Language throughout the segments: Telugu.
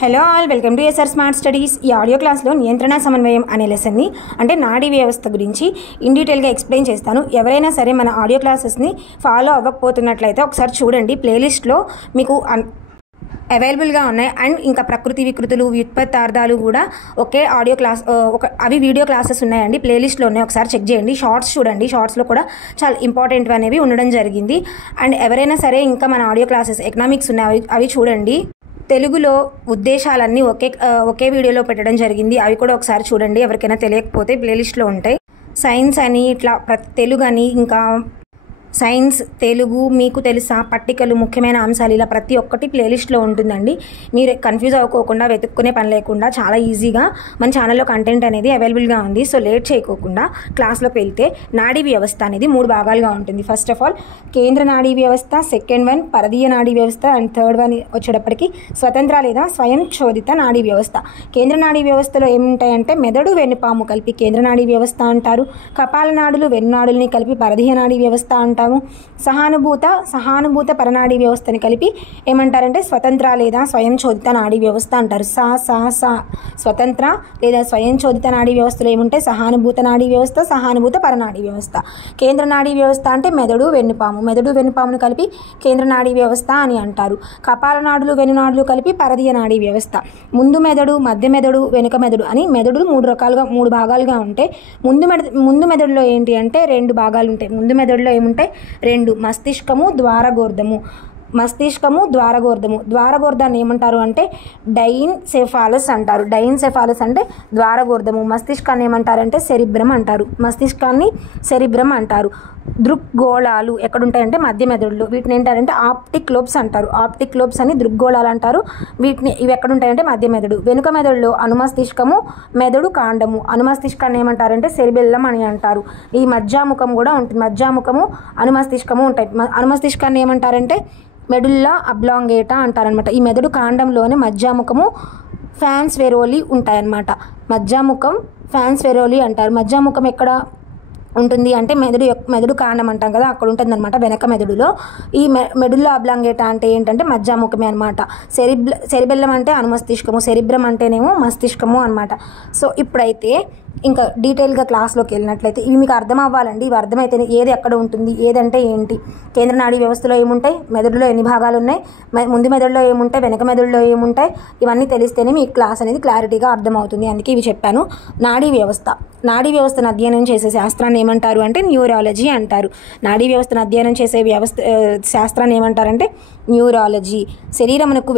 Hello all, welcome to S R smart studies. ఈ ఆడియో క్లాస్లో నియంత్రణ సమన్వయం అనే లెసన్ని అంటే నాడీ వ్యవస్థ గురించి ఇన్ డీటెయిల్గా ఎక్స్ప్లెయిన్ చేస్తాను. ఎవరైనా సరే మన ఆడియో క్లాసెస్ని ఫాలో అవ్వకపోతున్నట్లయితే ఒకసారి చూడండి. ప్లేలిస్ట్లో మీకు అవైలబుల్గా ఉన్నాయి. అండ్ ఇంకా ప్రకృతి వికృతులు, వ్యుత్పత్తార్థాలు కూడా ఒకే ఆడియో క్లాస్ అవి వీడియో క్లాసెస్ ఉన్నాయండి, ప్లేలిస్ట్లో ఉన్నాయి. ఒకసారి చెక్ చేయండి. షార్ట్స్ చూడండి, షార్ట్స్లో కూడా చాలా ఇంపార్టెంట్ అనేవి ఉండడం జరిగింది. అండ్ ఎవరైనా సరే ఇంకా మన ఆడియో క్లాసెస్ ఎకనామిక్స్ ఉన్నాయి, అవి చూడండి. తెలుగులో ఉద్దేశాలన్నీ ఒకే వీడియోలో పెట్టడం జరిగింది, అవి కూడా ఒకసారి చూడండి. ఎవరికైనా తెలియకపోతే ప్లేలిస్ట్లో ఉంటాయి. సైన్స్ అని ఇట్లా తెలుగు అని, ఇంకా సైన్స్, తెలుగు, మీకు తెలుసా, పట్టికలు, ముఖ్యమైన అంశాలు, ఇలా ప్రతి ఒక్కటి ప్లేలిస్ట్లో ఉంటుందండి. మీరు కన్ఫ్యూజ్ అవ్వకోకుండా, వెతుక్కునే పని లేకుండా చాలా ఈజీగా మన ఛానల్లో కంటెంట్ అనేది అవైలబుల్గా ఉంది. సో లేట్ చేయకోకుండా క్లాస్లోకి వెళ్తే నాడీ వ్యవస్థ అనేది 3 భాగాలుగా ఉంటుంది. ఫస్ట్ ఆఫ్ ఆల్ కేంద్ర నాడీ వ్యవస్థ, సెకండ్ వన్ పరదీయ నాడీ వ్యవస్థ, అండ్ థర్డ్ వన్ వచ్చేటప్పటికి స్వతంత్ర లేదా స్వయం చోదిత నాడీ వ్యవస్థ. కేంద్ర నాడీ వ్యవస్థలో ఏముంటాయంటే మెదడు, వెన్నుపాము కలిపి కేంద్ర నాడీ వ్యవస్థ అంటారు. కపాల నాడులు, వెన్నునాడుల్ని కలిపి పరదీయ నాడీ వ్యవస్థ అంటాము. సహానుభూత పరనాడీ వ్యవస్థని కలిపి ఏమంటారంటే స్వతంత్ర లేదా స్వయం చోదిత నాడీ వ్యవస్థ అంటారు. స్వతంత్ర లేదా స్వయం చోదిత నాడీ వ్యవస్థలో ఏముంటే సహానుభూత నాడీ వ్యవస్థ, సహానుభూత పరనాడీ వ్యవస్థ. కేంద్ర నాడీ వ్యవస్థ అంటే మెదడు, వెన్నుపామును కలిపి కేంద్ర నాడీ వ్యవస్థ అని అంటారు. కపాల నాడులు, వెన్నునాడులు కలిపి పరదీయ నాడీ వ్యవస్థ. ముందు మెదడు, మధ్య మెదడు, వెనుక మెదడు అని మెదడు 3 భాగాలుగా ఉంటాయి. ముందు మెదడులో ఏంటి అంటే 2 భాగాలు ఉంటాయి. ముందు మెదడులో ఏముంటాయి 2, మస్తిష్కము, ద్వారగోర్ధాన్ని ఏమంటారు అంటే డైన్సెఫాలస్ అంటారు. డైన్సెఫాలస్ అంటే ద్వారగోర్ధము. మస్తిష్కాన్ని ఏమంటారంటే సెరిబ్రమ్ అంటారు. దృగ్గోళాలు ఎక్కడుంటాయంటే మధ్య మెదడులో. వీటిని ఏంటారంటే ఆప్టిక్ లోబ్స్ అంటారు. ఆప్టిక్ లోబ్స్ అని దృగ్గోళాలు అంటారు. ఇవి ఎక్కడుంటాయంటే మధ్య మెదడు. వెనుక మెదడులో అనుమస్తిష్కము, మెదడు కాండము. అనుమస్తిష్కాన్ని ఏమంటారంటే సెరిబెల్లం అని అంటారు. ఈ మధ్యాముఖం కూడా ఉంటుంది. మధ్యాముఖము, అనుమస్తిష్కము ఉంటాయి. అనుమస్తిష్కాన్ని ఏమంటారంటే మెడుల్లా అబ్లాంగేటా అంటారనమాట. ఈ మెదడు కాండంలోనే మధ్యాముఖము, ఫ్యాన్స్ వెరోలి ఉంటాయన్నమాట. మధ్యాముఖం, ఫ్యాన్స్ వెరోలి అంటారు. మధ్యాముఖం ఎక్కడ ఉంటుంది అంటే మెదడు కాండం అంటాం కదా, అక్కడ ఉంటుంది అనమాట, వెనక మెదడులో. ఈ మెడుల్లా అబ్లాంగేటా అంటే ఏంటంటే మధ్యాముఖమే అనమాట. సెరిబెల్లం అంటే అనుమస్తిష్కము, సెరిబ్రమ్ అంటేనేమో మస్తిష్కము అనమాట. సో ఇప్పుడైతే ఇంకా డీటెయిల్గా క్లాస్లోకి వెళ్ళినట్లయితే ఇవి మీకు అర్థం అవ్వాలండి. ఇవి అర్థమైతేనే ఏది ఎక్కడ ఉంటుంది, ఏదంటే ఏంటి, కేంద్ర నాడీ వ్యవస్థలో ఏముంటాయి, మెదడులో ఎన్ని భాగాలు ఉన్నాయి, ముందు మెదడులో ఏముంటాయి, వెనక మెదడులో ఏముంటాయి, ఇవన్నీ తెలిస్తేనే మీ క్లాస్ అనేది క్లారిటీగా అర్థమవుతుంది. అందుకే ఇవి చెప్పాను. నాడీ వ్యవస్థను అధ్యయనం చేసే శాస్త్రాన్ని ఏమంటారు అంటే న్యూరాలజీ అంటారు. నాడీ వ్యవస్థను అధ్యయనం చేసే శాస్త్రాన్ని ఏమంటారంటే న్యూరాలజీ. శరీరమునకు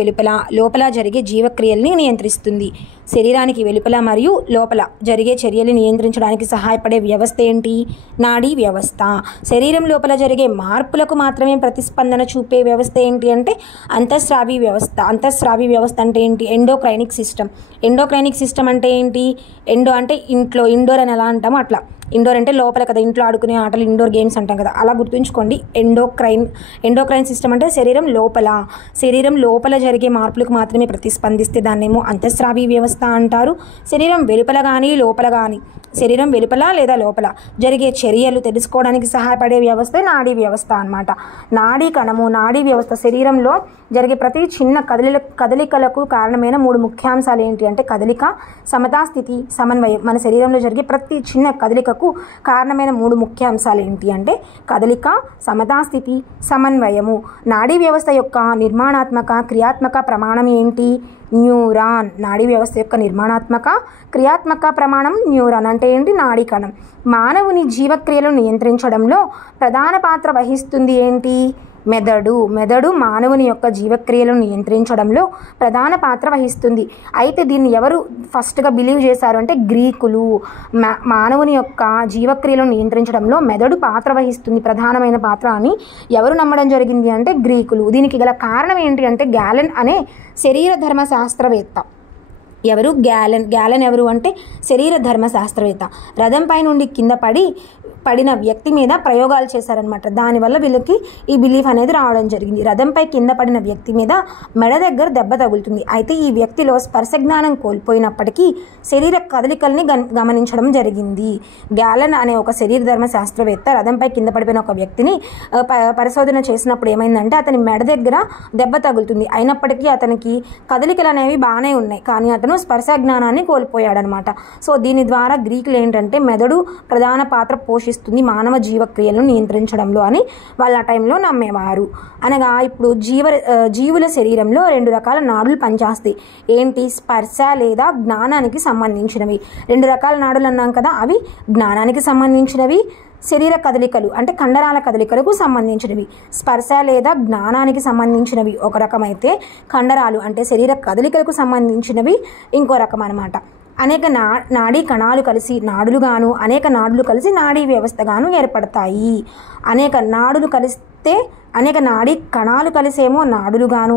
లోపల జరిగే జీవక్రియల్ని నియంత్రిస్తుంది. శరీరానికి వెలుపల మరియు లోపల జరిగే చర్యలు నియంత్రించడానికి సహాయపడే వ్యవస్థ ఏంటి? నాడీ వ్యవస్థ. శరీరం లోపల జరిగే మార్పులకు మాత్రమే ప్రతిస్పందన చూపే వ్యవస్థ ఏంటి అంటే అంతఃస్రావి వ్యవస్థ. అంతఃస్రావి వ్యవస్థ అంటే ఏంటి? ఎండోక్రైనిక్ సిస్టమ్ అంటే ఏంటి? ఎండో అంటే ఇంట్లో, ఇండోర్ అని ఎలా అంటామో అట్లా. ఇండోర్ అంటే లోపల కదా, ఇంట్లో ఆడుకునే ఆటలు ఇండోర్ గేమ్స్ అంటాం కదా, అలా గుర్తుంచుకోండి. ఎండోక్రైన్ సిస్టమ్ అంటే శరీరం లోపల జరిగే మార్పులకు మాత్రమే ప్రతిస్పందిస్తే దాన్నేమో అంతఃస్రావి వ్యవస్థ అంటారు. శరీరం వెలుపల లేదా లోపల జరిగే చర్యలు తెలుసుకోవడానికి సహాయపడే వ్యవస్థ నాడీ వ్యవస్థ అన్నమాట. నాడీ కణము, నాడీ వ్యవస్థ శరీరంలో జరిగే ప్రతి చిన్న కదలికలకు కారణమైన 3 ముఖ్యాంశాలు ఏంటి అంటే కదలిక, సమతాస్థితి, సమన్వయం. మన శరీరంలో జరిగే ప్రతి చిన్న కదలికకు కారణమైన 3 ముఖ్యాంశాలు ఏంటి అంటే కదలిక, సమతాస్థితి, సమన్వయము. నాడీ వ్యవస్థ యొక్క నిర్మాణాత్మక, క్రియాత్మక ప్రమాణం ఏంటి? న్యూరాన్. నాడీ వ్యవస్థ యొక్క నిర్మాణాత్మక, క్రియాత్మక ప్రమాణం న్యూరాన్. అంటే ఏంటి? నాడీ కణం. మానవుని జీవక్రియలను నియంత్రించడంలో ప్రధాన పాత్ర వహిస్తుంది ఏంటి? మెదడు మానవుని యొక్క జీవక్రియలను నియంత్రించడంలో ప్రధాన పాత్ర వహిస్తుంది. అయితే దీన్ని ఎవరు ఫస్ట్గా బిలీవ్ చేశారు అంటే గ్రీకులు. మానవుని యొక్క జీవక్రియలను నియంత్రించడంలో మెదడు పాత్ర వహిస్తుంది, ప్రధానమైన పాత్ర అని ఎవరు నమ్మడం జరిగింది అంటే గ్రీకులు. దీనికి గల కారణం ఏంటి అంటే గ్యాలెన్ అనే శరీర ధర్మ శాస్త్రవేత్త. గ్యాలెన్ ఎవరు అంటే శరీర ధర్మ శాస్త్రవేత్త. రథంపై నుండి కింద పడి పడిన వ్యక్తి మీద ప్రయోగాలు చేశారనమాట. దానివల్ల వీళ్ళకి ఈ బిలీఫ్ అనేది రావడం జరిగింది. రథంపై కింద పడిన వ్యక్తి మీద మెడ దగ్గర దెబ్బ తగులుతుంది. అయితే ఈ వ్యక్తిలో స్పర్శ జ్ఞానం కోల్పోయినప్పటికీ శరీర కదలికల్ని గమనించడం జరిగింది. గ్యాలన్ అనే ఒక శరీర ధర్మ శాస్త్రవేత్త రథంపై కింద పడిపోయిన ఒక వ్యక్తిని పరిశోధన చేసినప్పుడు ఏమైందంటే అతని మెడ దగ్గర దెబ్బ తగులుతుంది. అయినప్పటికీ అతనికి కదలికలు అనేవి బాగానే ఉన్నాయి, కానీ అతను స్పర్శ జ్ఞానాన్ని కోల్పోయాడనమాట. సో దీని ద్వారా గ్రీకులు ఏంటంటే మెదడు ప్రధాన పాత్ర పోషిస్తుంది మానవ జీవక్రియలను నియంత్రించడంలో అని వాళ్ళ టైంలో నమ్మేవారు. అనగా ఇప్పుడు జీవుల శరీరంలో 2 రకాల నాడులు పనిచేస్తాయి. ఏంటి? స్పర్శ లేదా జ్ఞానానికి సంబంధించినవి. 2 రకాల నాడులు అన్నాం కదా, అవి జ్ఞానానికి సంబంధించినవి, శరీర కదలికలు అంటే కండరాల కదలికలకు సంబంధించినవి. స్పర్శ లేదా జ్ఞానానికి సంబంధించినవి ఒక రకమైతే, కండరాలు అంటే శరీర కదలికలకు సంబంధించినవి ఇంకో రకం అనమాట. అనేక నాడీ కణాలు కలిసి నాడులుగాను, అనేక నాడులు కలిసి నాడీ వ్యవస్థగాను ఏర్పడతాయి. అనేక నాడులు కలిస్తే అనేక నాడీ కణాలు కలిసేమో నాడులుగాను,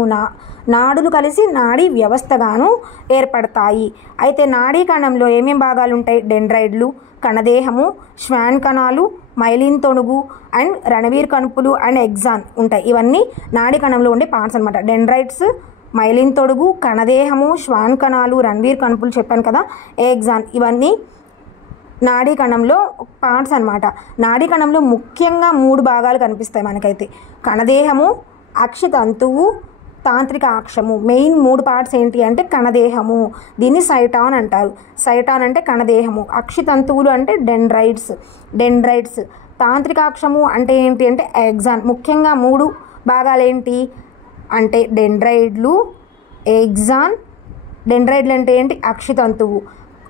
నాడులు కలిసి నాడీ వ్యవస్థగాను ఏర్పడతాయి. అయితే నాడీ కణంలో ఏమేం భాగాలు ఉంటాయి? డెండ్రైడ్లు, కణదేహము, శ్వాన్ కణాలు, మైలిన్ తొణుగు అండ్ రణవీర్ కణుపులు అండ్ ఎగ్జాన్ ఉంటాయి. ఇవన్నీ నాడీ కణంలో ఉండే పార్ట్స్ అనమాట. డెండ్రైడ్స్, మైలిన్ తొడుగు, కణదేహము, శ్వాన్ కణాలు, రణవీర్ కణుపులు చెప్పాను కదా, ఎగ్జాన్, ఇవన్నీ నాడీ కణంలో పార్ట్స్ అనమాట. నాడీ కణంలో ముఖ్యంగా 3 భాగాలు కనిపిస్తాయి మనకైతే. కణదేహము, అక్షితంతువు, తాంత్రిక అక్షము. మెయిన్ 3 పార్ట్స్ ఏంటి అంటే కణదేహము, దీన్ని సైటాన్ అంటారు. సైటాన్ అంటే కణదేహము, అక్షితంతువులు అంటే డెండ్రైడ్స్, తాంత్రికాక్షము అంటే ఏంటి అంటే ఎగ్జాన్. ముఖ్యంగా 3 భాగాలు ఏంటి అంటే డెండ్రైడ్లు, ఎగ్జాన్. డెండ్రైడ్లు అంటే ఏంటి? అక్షితంతువు.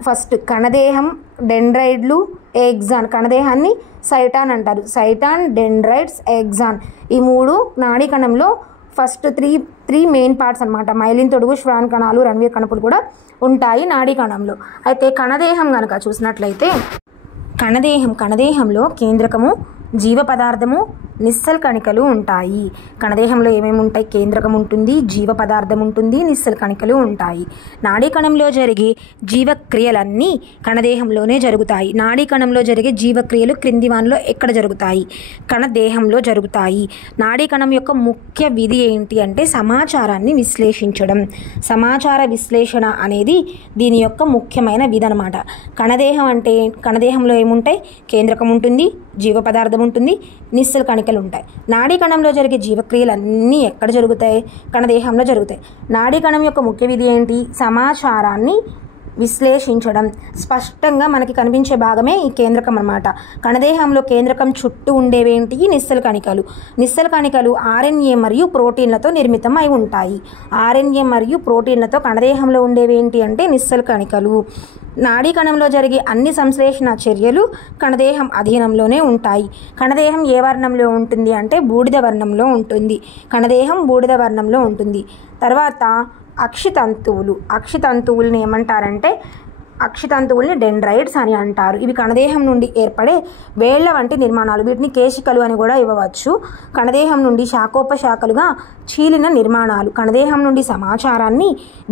First కణదేహం, డెండ్రైడ్లు, axon. కణదేహాన్ని సైటాన్ అంటారు. సైటాన్, డెండ్రైడ్స్, ఎగ్జాన్, ఈ 3 నాడీ కణంలో ఫస్ట్ త్రీ మెయిన్ పార్ట్స్ అనమాట. మైలిన్ తొడుగు, శ్వాన్ కణాలు, రణవీర్ కణుపులు కూడా ఉంటాయి నాడీ కణంలో. అయితే కణదేహం కనుక చూసినట్లయితే కణదేహంలో కేంద్రకము, జీవ పదార్థము, నిశ్చల కణికలు ఉంటాయి. కణదేహంలో ఏమేమి ఉంటాయి? కేంద్రకం ఉంటుంది, జీవ పదార్థం ఉంటుంది, నిశ్చల కణికలు ఉంటాయి. నాడీ కణంలో జరిగే జీవక్రియలన్నీ కణదేహంలోనే జరుగుతాయి. నాడీ కణంలో జరిగే జీవక్రియలు క్రింది వానిలో ఎక్కడ జరుగుతాయి? కణదేహంలో జరుగుతాయి. నాడీ కణం యొక్క ముఖ్య విధి ఏంటి అంటే సమాచారాన్ని విశ్లేషించడం. సమాచార విశ్లేషణ అనేది దీని యొక్క ముఖ్యమైన విధి అనమాట. కణదేహంలో ఏముంటాయి? కేంద్రకం ఉంటుంది, జీవ పదార్థం ఉంటుంది, నిశ్చల కణికలు ఉంటాయి. నాడీ కణంలో జరిగే జీవక్రియలన్నీ ఎక్కడ జరుగుతాయి? కణదేహంలో జరుగుతాయి. నాడీ కణం యొక్క ముఖ్య విధి ఏంటి? సమాచారాన్ని విశ్లేషించడం. స్పష్టంగా మనకి కనిపించే భాగమే ఈ కేంద్రకం అన్నమాట. కణదేహంలో కేంద్రకం చుట్టూ ఉండేవేంటి? నిశ్చల కణికలు. నిశ్చల కణికలు ఆర్ఎన్ఏ మరియు ప్రోటీన్లతో నిర్మితం అయి ఉంటాయి. ఆర్ఎన్ఏ మరియు ప్రోటీన్లతో కణదేహంలో ఉండేవేంటి అంటే నిశ్చల కణికలు. నాడీ కణంలో జరిగే అన్ని సంశ్లేషణ చర్యలు కణదేహం అధీనంలోనే ఉంటాయి. కణదేహం ఏ వర్ణంలో ఉంటుంది అంటే బూడిద వర్ణంలో ఉంటుంది. కణదేహం బూడిద వర్ణంలో ఉంటుంది. తర్వాత అక్షితంతువుల్ని ఏమంటారంటే అక్షితంతువుల్ని డెండ్రైడ్స్ అని అంటారు. ఇవి కణదేహం నుండి ఏర్పడే వేళ్ల వంటి నిర్మాణాలు. వీటిని కేశికలు అని కూడా ఇవ్వవచ్చు. కణదేహం నుండి శాఖోపశాఖలుగా చీలిన నిర్మాణాలు. కణదేహం నుండి సమాచారాన్ని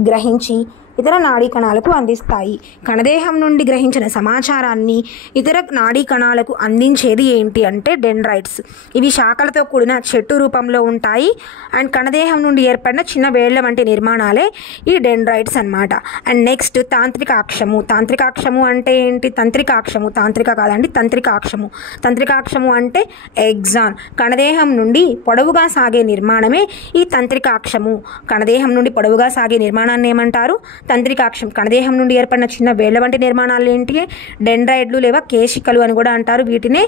గ్రహించి ఇతర నాడీ కణాలకు అందిస్తాయి. కణదేహం నుండి గ్రహించిన సమాచారాన్ని ఇతర నాడీ కణాలకు అందించేది ఏంటి అంటే డెండ్రైడ్స్. ఇవి శాఖలతో కూడిన చెట్టు రూపంలో ఉంటాయి. అండ్ కణదేహం నుండి ఏర్పడిన చిన్న వేళ్ల వంటి నిర్మాణాలే ఈ డెండ్రైడ్స్ అన్నమాట. And next తాంత్రికాక్షము. తాంత్రికాక్షము అంటే ఏంటి? తాంత్రిక కాదండి, తంత్రికాక్షము అంటే ఎగ్జాన్. కణదేహం నుండి పొడవుగా సాగే నిర్మాణమే ఈ తంత్రికాక్షము. కణదేహం నుండి పొడవుగా సాగే నిర్మాణాన్ని ఏమంటారు? తంత్రికాక్షం. కణదేహం నుండి ఏర్పడిన చిన్న వేళ్ల వంటి నిర్మాణాలు ఏంటి? డెండ్రైడ్లు లేదా కేశికలు అని కూడా అంటారు. వీటినే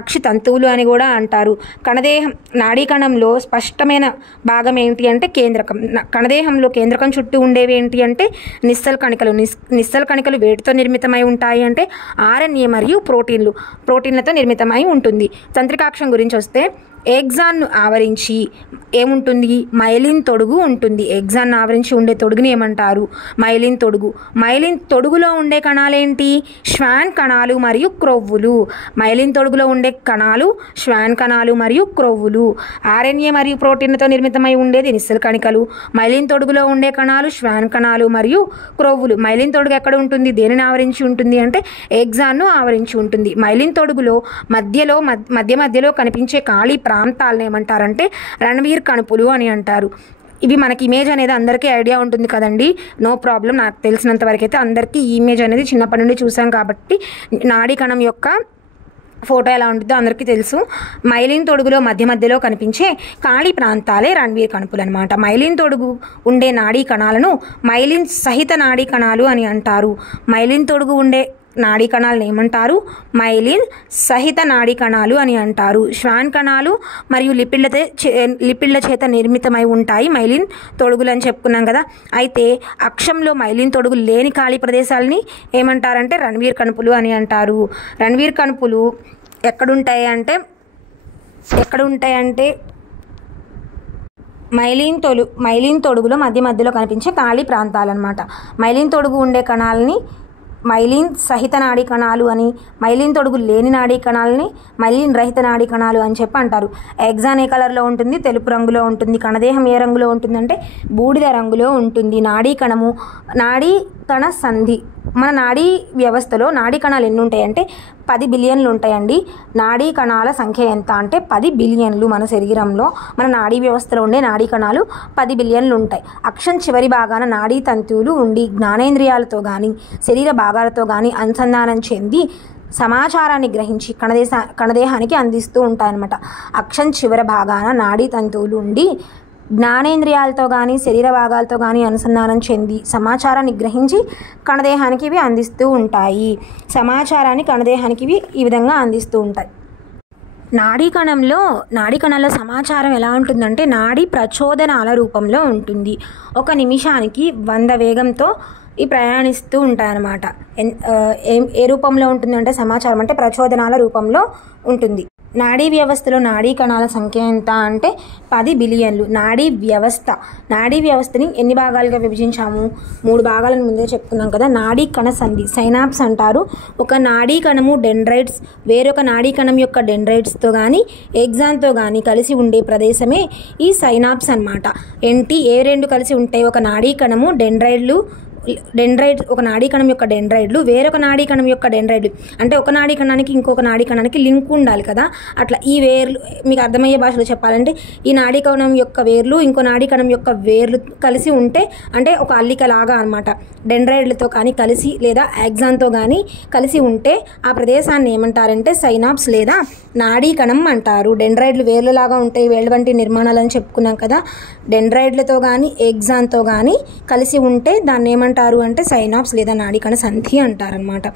అక్షితంతువులు అని కూడా అంటారు. కణదేహం నాడీ కణంలో స్పష్టమైన భాగం ఏంటి అంటే కేంద్రకం. కణదేహంలో కేంద్రకం చుట్టూ ఉండేవి ఏంటి అంటే నిశ్చల కణికలు. నిశ్చల కణికలు వేటితో నిర్మితమై ఉంటాయి అంటే ఆర్ఎన్ఏ మరియు ప్రోటీన్లతో నిర్మితమై ఉంటుంది. తంత్రికాక్షం గురించి వస్తే ఎగ్జాన్ను ఆవరించి ఏముంటుంది? మైలిన్ తొడుగు ఉంటుంది. ఎగ్జాన్ను ఆవరించి ఉండే తొడుగుని ఏమంటారు? మైలిన్ తొడుగు. మైలిన్ తొడుగులో ఉండే కణాలేంటి? ష్వాన్ కణాలు మరియు క్రొవ్వులు. మైలిన్ తొడుగులో ఉండే కణాలు ష్వాన్ కణాలు మరియు క్రొవ్వులు. ఆర్ఎన్ఏ మరియు ప్రోటీన్లతో నిర్మితమై ఉండేది నిస్సెల్ కణికలు. మైలిన్ తొడుగులో ఉండే కణాలు ష్వాన్ కణాలు మరియు క్రొవ్వులు. మైలిన్ తొడుగు ఎక్కడ ఉంటుంది? దేనిని ఆవరించి ఉంటుంది అంటే ఎగ్జాన్ను ఆవరించి ఉంటుంది. మైలిన్ తొడుగులో మధ్యలో కనిపించే ఖాళీ ప్రాంతాలను ఏమంటారంటే రణ్వీర్ కణుపులు అని అంటారు. ఇవి మనకి ఇమేజ్ అనేది అందరికీ ఐడియా ఉంటుంది కదండి, నో ప్రాబ్లం. నాకు తెలిసినంత వరకు అయితే అందరికీ ఈ ఇమేజ్ అనేది చిన్నప్పటి నుండి చూసాం కాబట్టి నాడీ కణం యొక్క ఫోటో ఎలా ఉంటుందో అందరికీ తెలుసు. మైలిన్ తొడుగులో మధ్యలో కనిపించే ఖాళీ ప్రాంతాలే రణ్వీర్ కణుపులు అనమాట. మైలిన్ తొడుగు ఉండే నాడీ కణాలను మైలిన్ సహిత నాడీ కణాలు అని అంటారు. మైలిన్ తొడుగు ఉండే నాడీ కణాలను ఏమంటారు? మైలిన్ సహిత నాడీ కణాలు అని అంటారు. ష్వాన్ కణాలు మరియు లిపిడ్ల చేత నిర్మితమై ఉంటాయి మైలిన్ తొడుగులు అని చెప్పుకున్నాం కదా. అయితే అక్షంలో మైలిన్ తొడుగు లేని ఖాళీ ప్రదేశాలని ఏమంటారంటే రణ్వీర్ కణుపులు అని అంటారు. రణ్వీర్ కణుపులు ఎక్కడుంటాయి అంటే మైలిన్ తొడుగులో మధ్యలో కనిపించే ఖాళీ ప్రాంతాలన్నమాట. మైలిన్ తొడుగు ఉండే కణాలని మైలిన్ సహిత నాడీ కణాలు అని, మైలిన్ తొడుగు లేని నాడీ కణాలని మైలిన్ రహిత నాడీ కణాలు అని చెప్పి అంటారు. ఎగ్జాన్ ఏ కలర్లో ఉంటుంది? తెలుపు రంగులో ఉంటుంది. కణదేహం ఏ రంగులో ఉంటుందంటే బూడిద రంగులో ఉంటుంది. నాడీ కణ సంధి. మన నాడీ వ్యవస్థలో నాడీ కణాలు ఎన్ని ఉంటాయంటే 10 బిలియన్లు ఉంటాయండి. నాడీ కణాల సంఖ్య ఎంత అంటే 10 బిలియన్లు. మన శరీరంలో మన నాడీ వ్యవస్థలో ఉండే నాడీ కణాలు 10 బిలియన్లు ఉంటాయి. అక్షం చివరి భాగాన నాడీ తంతువులు ఉండి జ్ఞానేంద్రియాలతో కానీ శరీర భాగాలతో కానీ అనుసంధానం చెంది సమాచారాన్ని గ్రహించి కణదేహానికి అందిస్తూ ఉంటాయన్నమాట. అక్షం చివరి భాగాన నాడీ తంతువులు ఉండి జ్ఞానేంద్రియాలతో కానీ శరీర భాగాలతో కానీ అనుసంధానం చెంది సమాచారాన్ని గ్రహించి కణదేహానికి ఇవి అందిస్తూ ఉంటాయి. సమాచారాన్ని కణదేహానికి ఇవి ఈ విధంగా అందిస్తూ ఉంటాయి. నాడీ కణంలో సమాచారం ఎలా ఉంటుందంటే నాడీ ప్రచోదనాల రూపంలో ఉంటుంది. ఒక నిమిషానికి 100 వేగంతో ఈ ప్రయాణిస్తూ ఉంటాయన్నమాట. ఏ రూపంలో ఉంటుందంటే సమాచారం అంటే ప్రచోదనాల రూపంలో ఉంటుంది. నాడీ వ్యవస్థలో నాడీ కణాల సంఖ్య ఎంత అంటే 10 బిలియన్లు. నాడీ వ్యవస్థని ఎన్ని భాగాలుగా విభజించాము? 3 భాగాలను ముందే చెప్పుకున్నాం కదా. నాడీ కణ సంధి సైనాప్స్ అంటారు. ఒక నాడీ కణము డెండ్రైట్స్ వేరొక నాడీ కణం యొక్క డెండ్రైట్స్తో కానీ ఎగ్జాన్తో కానీ కలిసి ఉండే ప్రదేశమే ఈ సైనాప్స్ అన్నమాట. ఏ రెండు కలిసి ఉంటాయి? ఒక నాడీ కణము ఒక నాడీ కణం యొక్క డెండ్రైడ్లు వేరొక నాడీ కణం యొక్క డెండ్రైడ్లు అంటే ఒక నాడీ కణానికి ఇంకొక నాడీ కణానికి లింక్ ఉండాలి కదా. అట్లా ఈ వేర్లు మీకు అర్థమయ్యే భాషలో చెప్పాలంటే ఈ నాడీ కణం యొక్క వేర్లు ఇంకో నాడీ కణం యొక్క వేర్లు కలిసి ఉంటే అంటే ఒక అల్లిక లాగా అనమాట. డెండ్రైడ్లతో కానీ కలిసి లేదా యాక్సాన్తో కానీ కలిసి ఉంటే ఆ ప్రదేశాన్ని ఏమంటారంటే సైనాప్స్ లేదా నాడీ కణం అంటారు. డెండ్రైడ్లు వేర్లలాగా ఉంటాయి, వేళ్ళ వంటి నిర్మాణాలని చెప్పుకున్నాం కదా. డెండ్రైడ్లతో కానీ ఎగ్జాన్తో కానీ కలిసి ఉంటే దాన్ని ఏమంటారు అంటే సైనాప్స్ లేదా నాడీ కణ సంధి అంటారనమాట.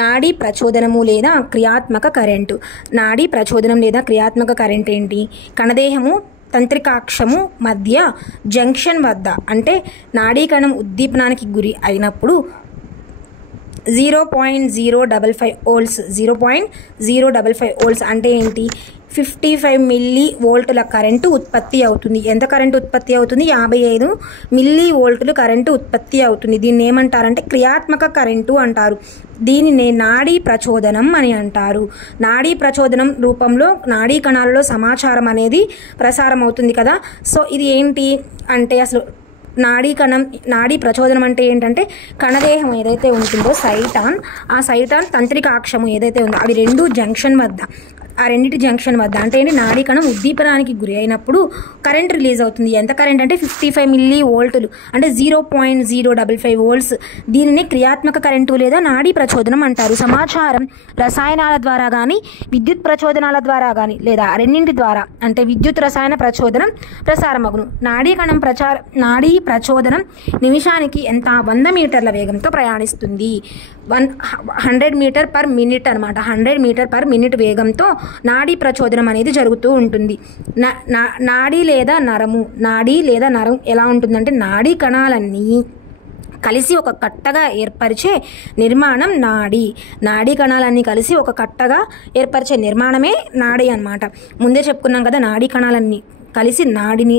నాడీ ప్రచోదనము లేదా క్రియాత్మక కరెంటు. నాడీ ప్రచోదనం లేదా క్రియాత్మక కరెంట్ ఏంటి? కణదేహము తంత్రికాక్షము మధ్య జంక్షన్ వద్ద అంటే నాడీ కణం ఉద్దీపనానికి గురి అయినప్పుడు 0.055 వోల్ట్స్ 0.055 వోల్ట్స్ అంటే ఏంటి? 55 మిల్లీ వోల్టుల కరెంటు ఉత్పత్తి అవుతుంది. ఎంత కరెంటు ఉత్పత్తి అవుతుంది? 55 మిల్లీ వోల్టులు కరెంటు ఉత్పత్తి అవుతుంది. దీన్ని ఏమంటారంటే క్రియాత్మక కరెంటు అంటారు. దీనినే నాడీ ప్రచోదనం అని అంటారు. నాడీ ప్రచోదనం రూపంలో నాడీ కణాలలో సమాచారం అనేది ప్రసారం అవుతుంది కదా. సో ఇది ఏంటి అంటే అసలు నాడీ ప్రచోదనం అంటే ఏంటంటే కణదేహం ఏదైతే ఉంటుందో ఆ సైటాన్ తంత్రికాక్షము ఏదైతే ఉందో అవి రెండింటి జంక్షన్ వద్ద అంటే ఏంటి నాడీ కణం ఉద్దీపనానికి గురి అయినప్పుడు కరెంట్ రిలీజ్ అవుతుంది. ఎంత కరెంట్ అంటే 55 మిల్లీ వోల్టులు అంటే 0.055 వోల్ట్స్. దీనిని క్రియాత్మక కరెంటు లేదా నాడీ ప్రచోదనం అంటారు. సమాచారం రసాయనాల ద్వారా కానీ విద్యుత్ ప్రచోదనాల ద్వారా కానీ లేదా రెండింటి ద్వారా అంటే విద్యుత్ రసాయన ప్రచోదనం ప్రసారమగును. నాడీ ప్రచోదనం నిమిషానికి ఎంత? 100 మీటర్ల వేగంతో ప్రయాణిస్తుంది. 100 మీటర్ పర్ మినిట్ అనమాట. 100 మీటర్ పర్ మినిట్ వేగంతో నాడీ ప్రచోదనం అనేది జరుగుతూ ఉంటుంది. నాడీ లేదా నరం ఎలా ఉంటుందంటే నాడీ కణాలన్నీ కలిసి ఒక కట్టగా ఏర్పరిచే నిర్మాణం నాడి. నాడీ కణాలన్నీ కలిసి ఒక కట్టగా ఏర్పరిచే నిర్మాణమే నాడి అన్నమాట. ముందే చెప్పుకున్నాం కదా, నాడీ కణాలన్నీ కలిసి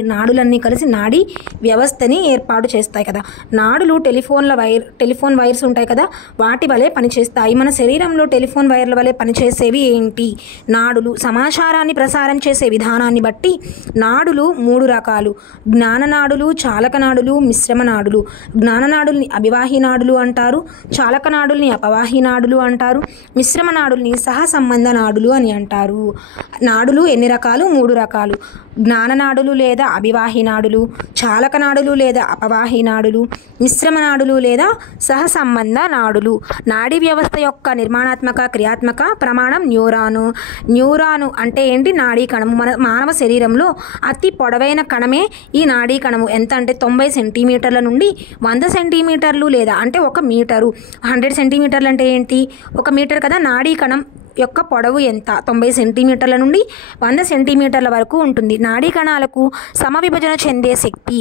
నాడులన్నీ కలిసి నాడీ వ్యవస్థని ఏర్పాటు చేస్తాయి కదా. నాడులు టెలిఫోన్ వైర్స్ ఉంటాయి కదా, వాటి వలె పనిచేస్తాయి. మన శరీరంలో టెలిఫోన్ వైర్ల వలె పనిచేసేవి ఏంటి? నాడులు. సమాచారాన్ని ప్రసారం చేసే విధానాన్ని బట్టి నాడులు 3 రకాలు: జ్ఞాననాడులు, చాలకనాడులు, మిశ్రమ నాడులు. జ్ఞాననాడుల్ని అభివాహి నాడులు అంటారు, చాలకనాడుల్ని అపవాహి నాడులు అంటారు, మిశ్రమ నాడుల్ని సహసంబంధ నాడులు అని అంటారు. నాడులు ఎన్ని రకాలు? 3 రకాలు: జ్ఞాననాడులు లేదా అభివాహి నాడులు, చాలకనాడులు లేదా అపవాహి నాడులు, మిశ్రమ నాడులు లేదా సహసంబంధ నాడులు. నాడీ వ్యవస్థ యొక్క నిర్మాణాత్మక క్రియాత్మక ప్రమాణం న్యూరాను. న్యూరాను అంటే ఏంటి? నాడీ కణము. మన మానవ శరీరంలో అతి పొడవైన కణమే ఈ నాడీ కణము. ఎంత అంటే 90 సెంటీమీటర్ల నుండి 100 సెంటీమీటర్లు లేదా అంటే 1 మీటరు. 100 సెంటీమీటర్లు అంటే ఏంటి? 1 మీటర్ కదా. నాడీ కణం యొక్క పొడవు ఎంత? 90 సెంటీమీటర్ల నుండి 100 సెంటీమీటర్ల వరకు ఉంటుంది. నాడీ కణాలకు సమవిభజన చెందే శక్తి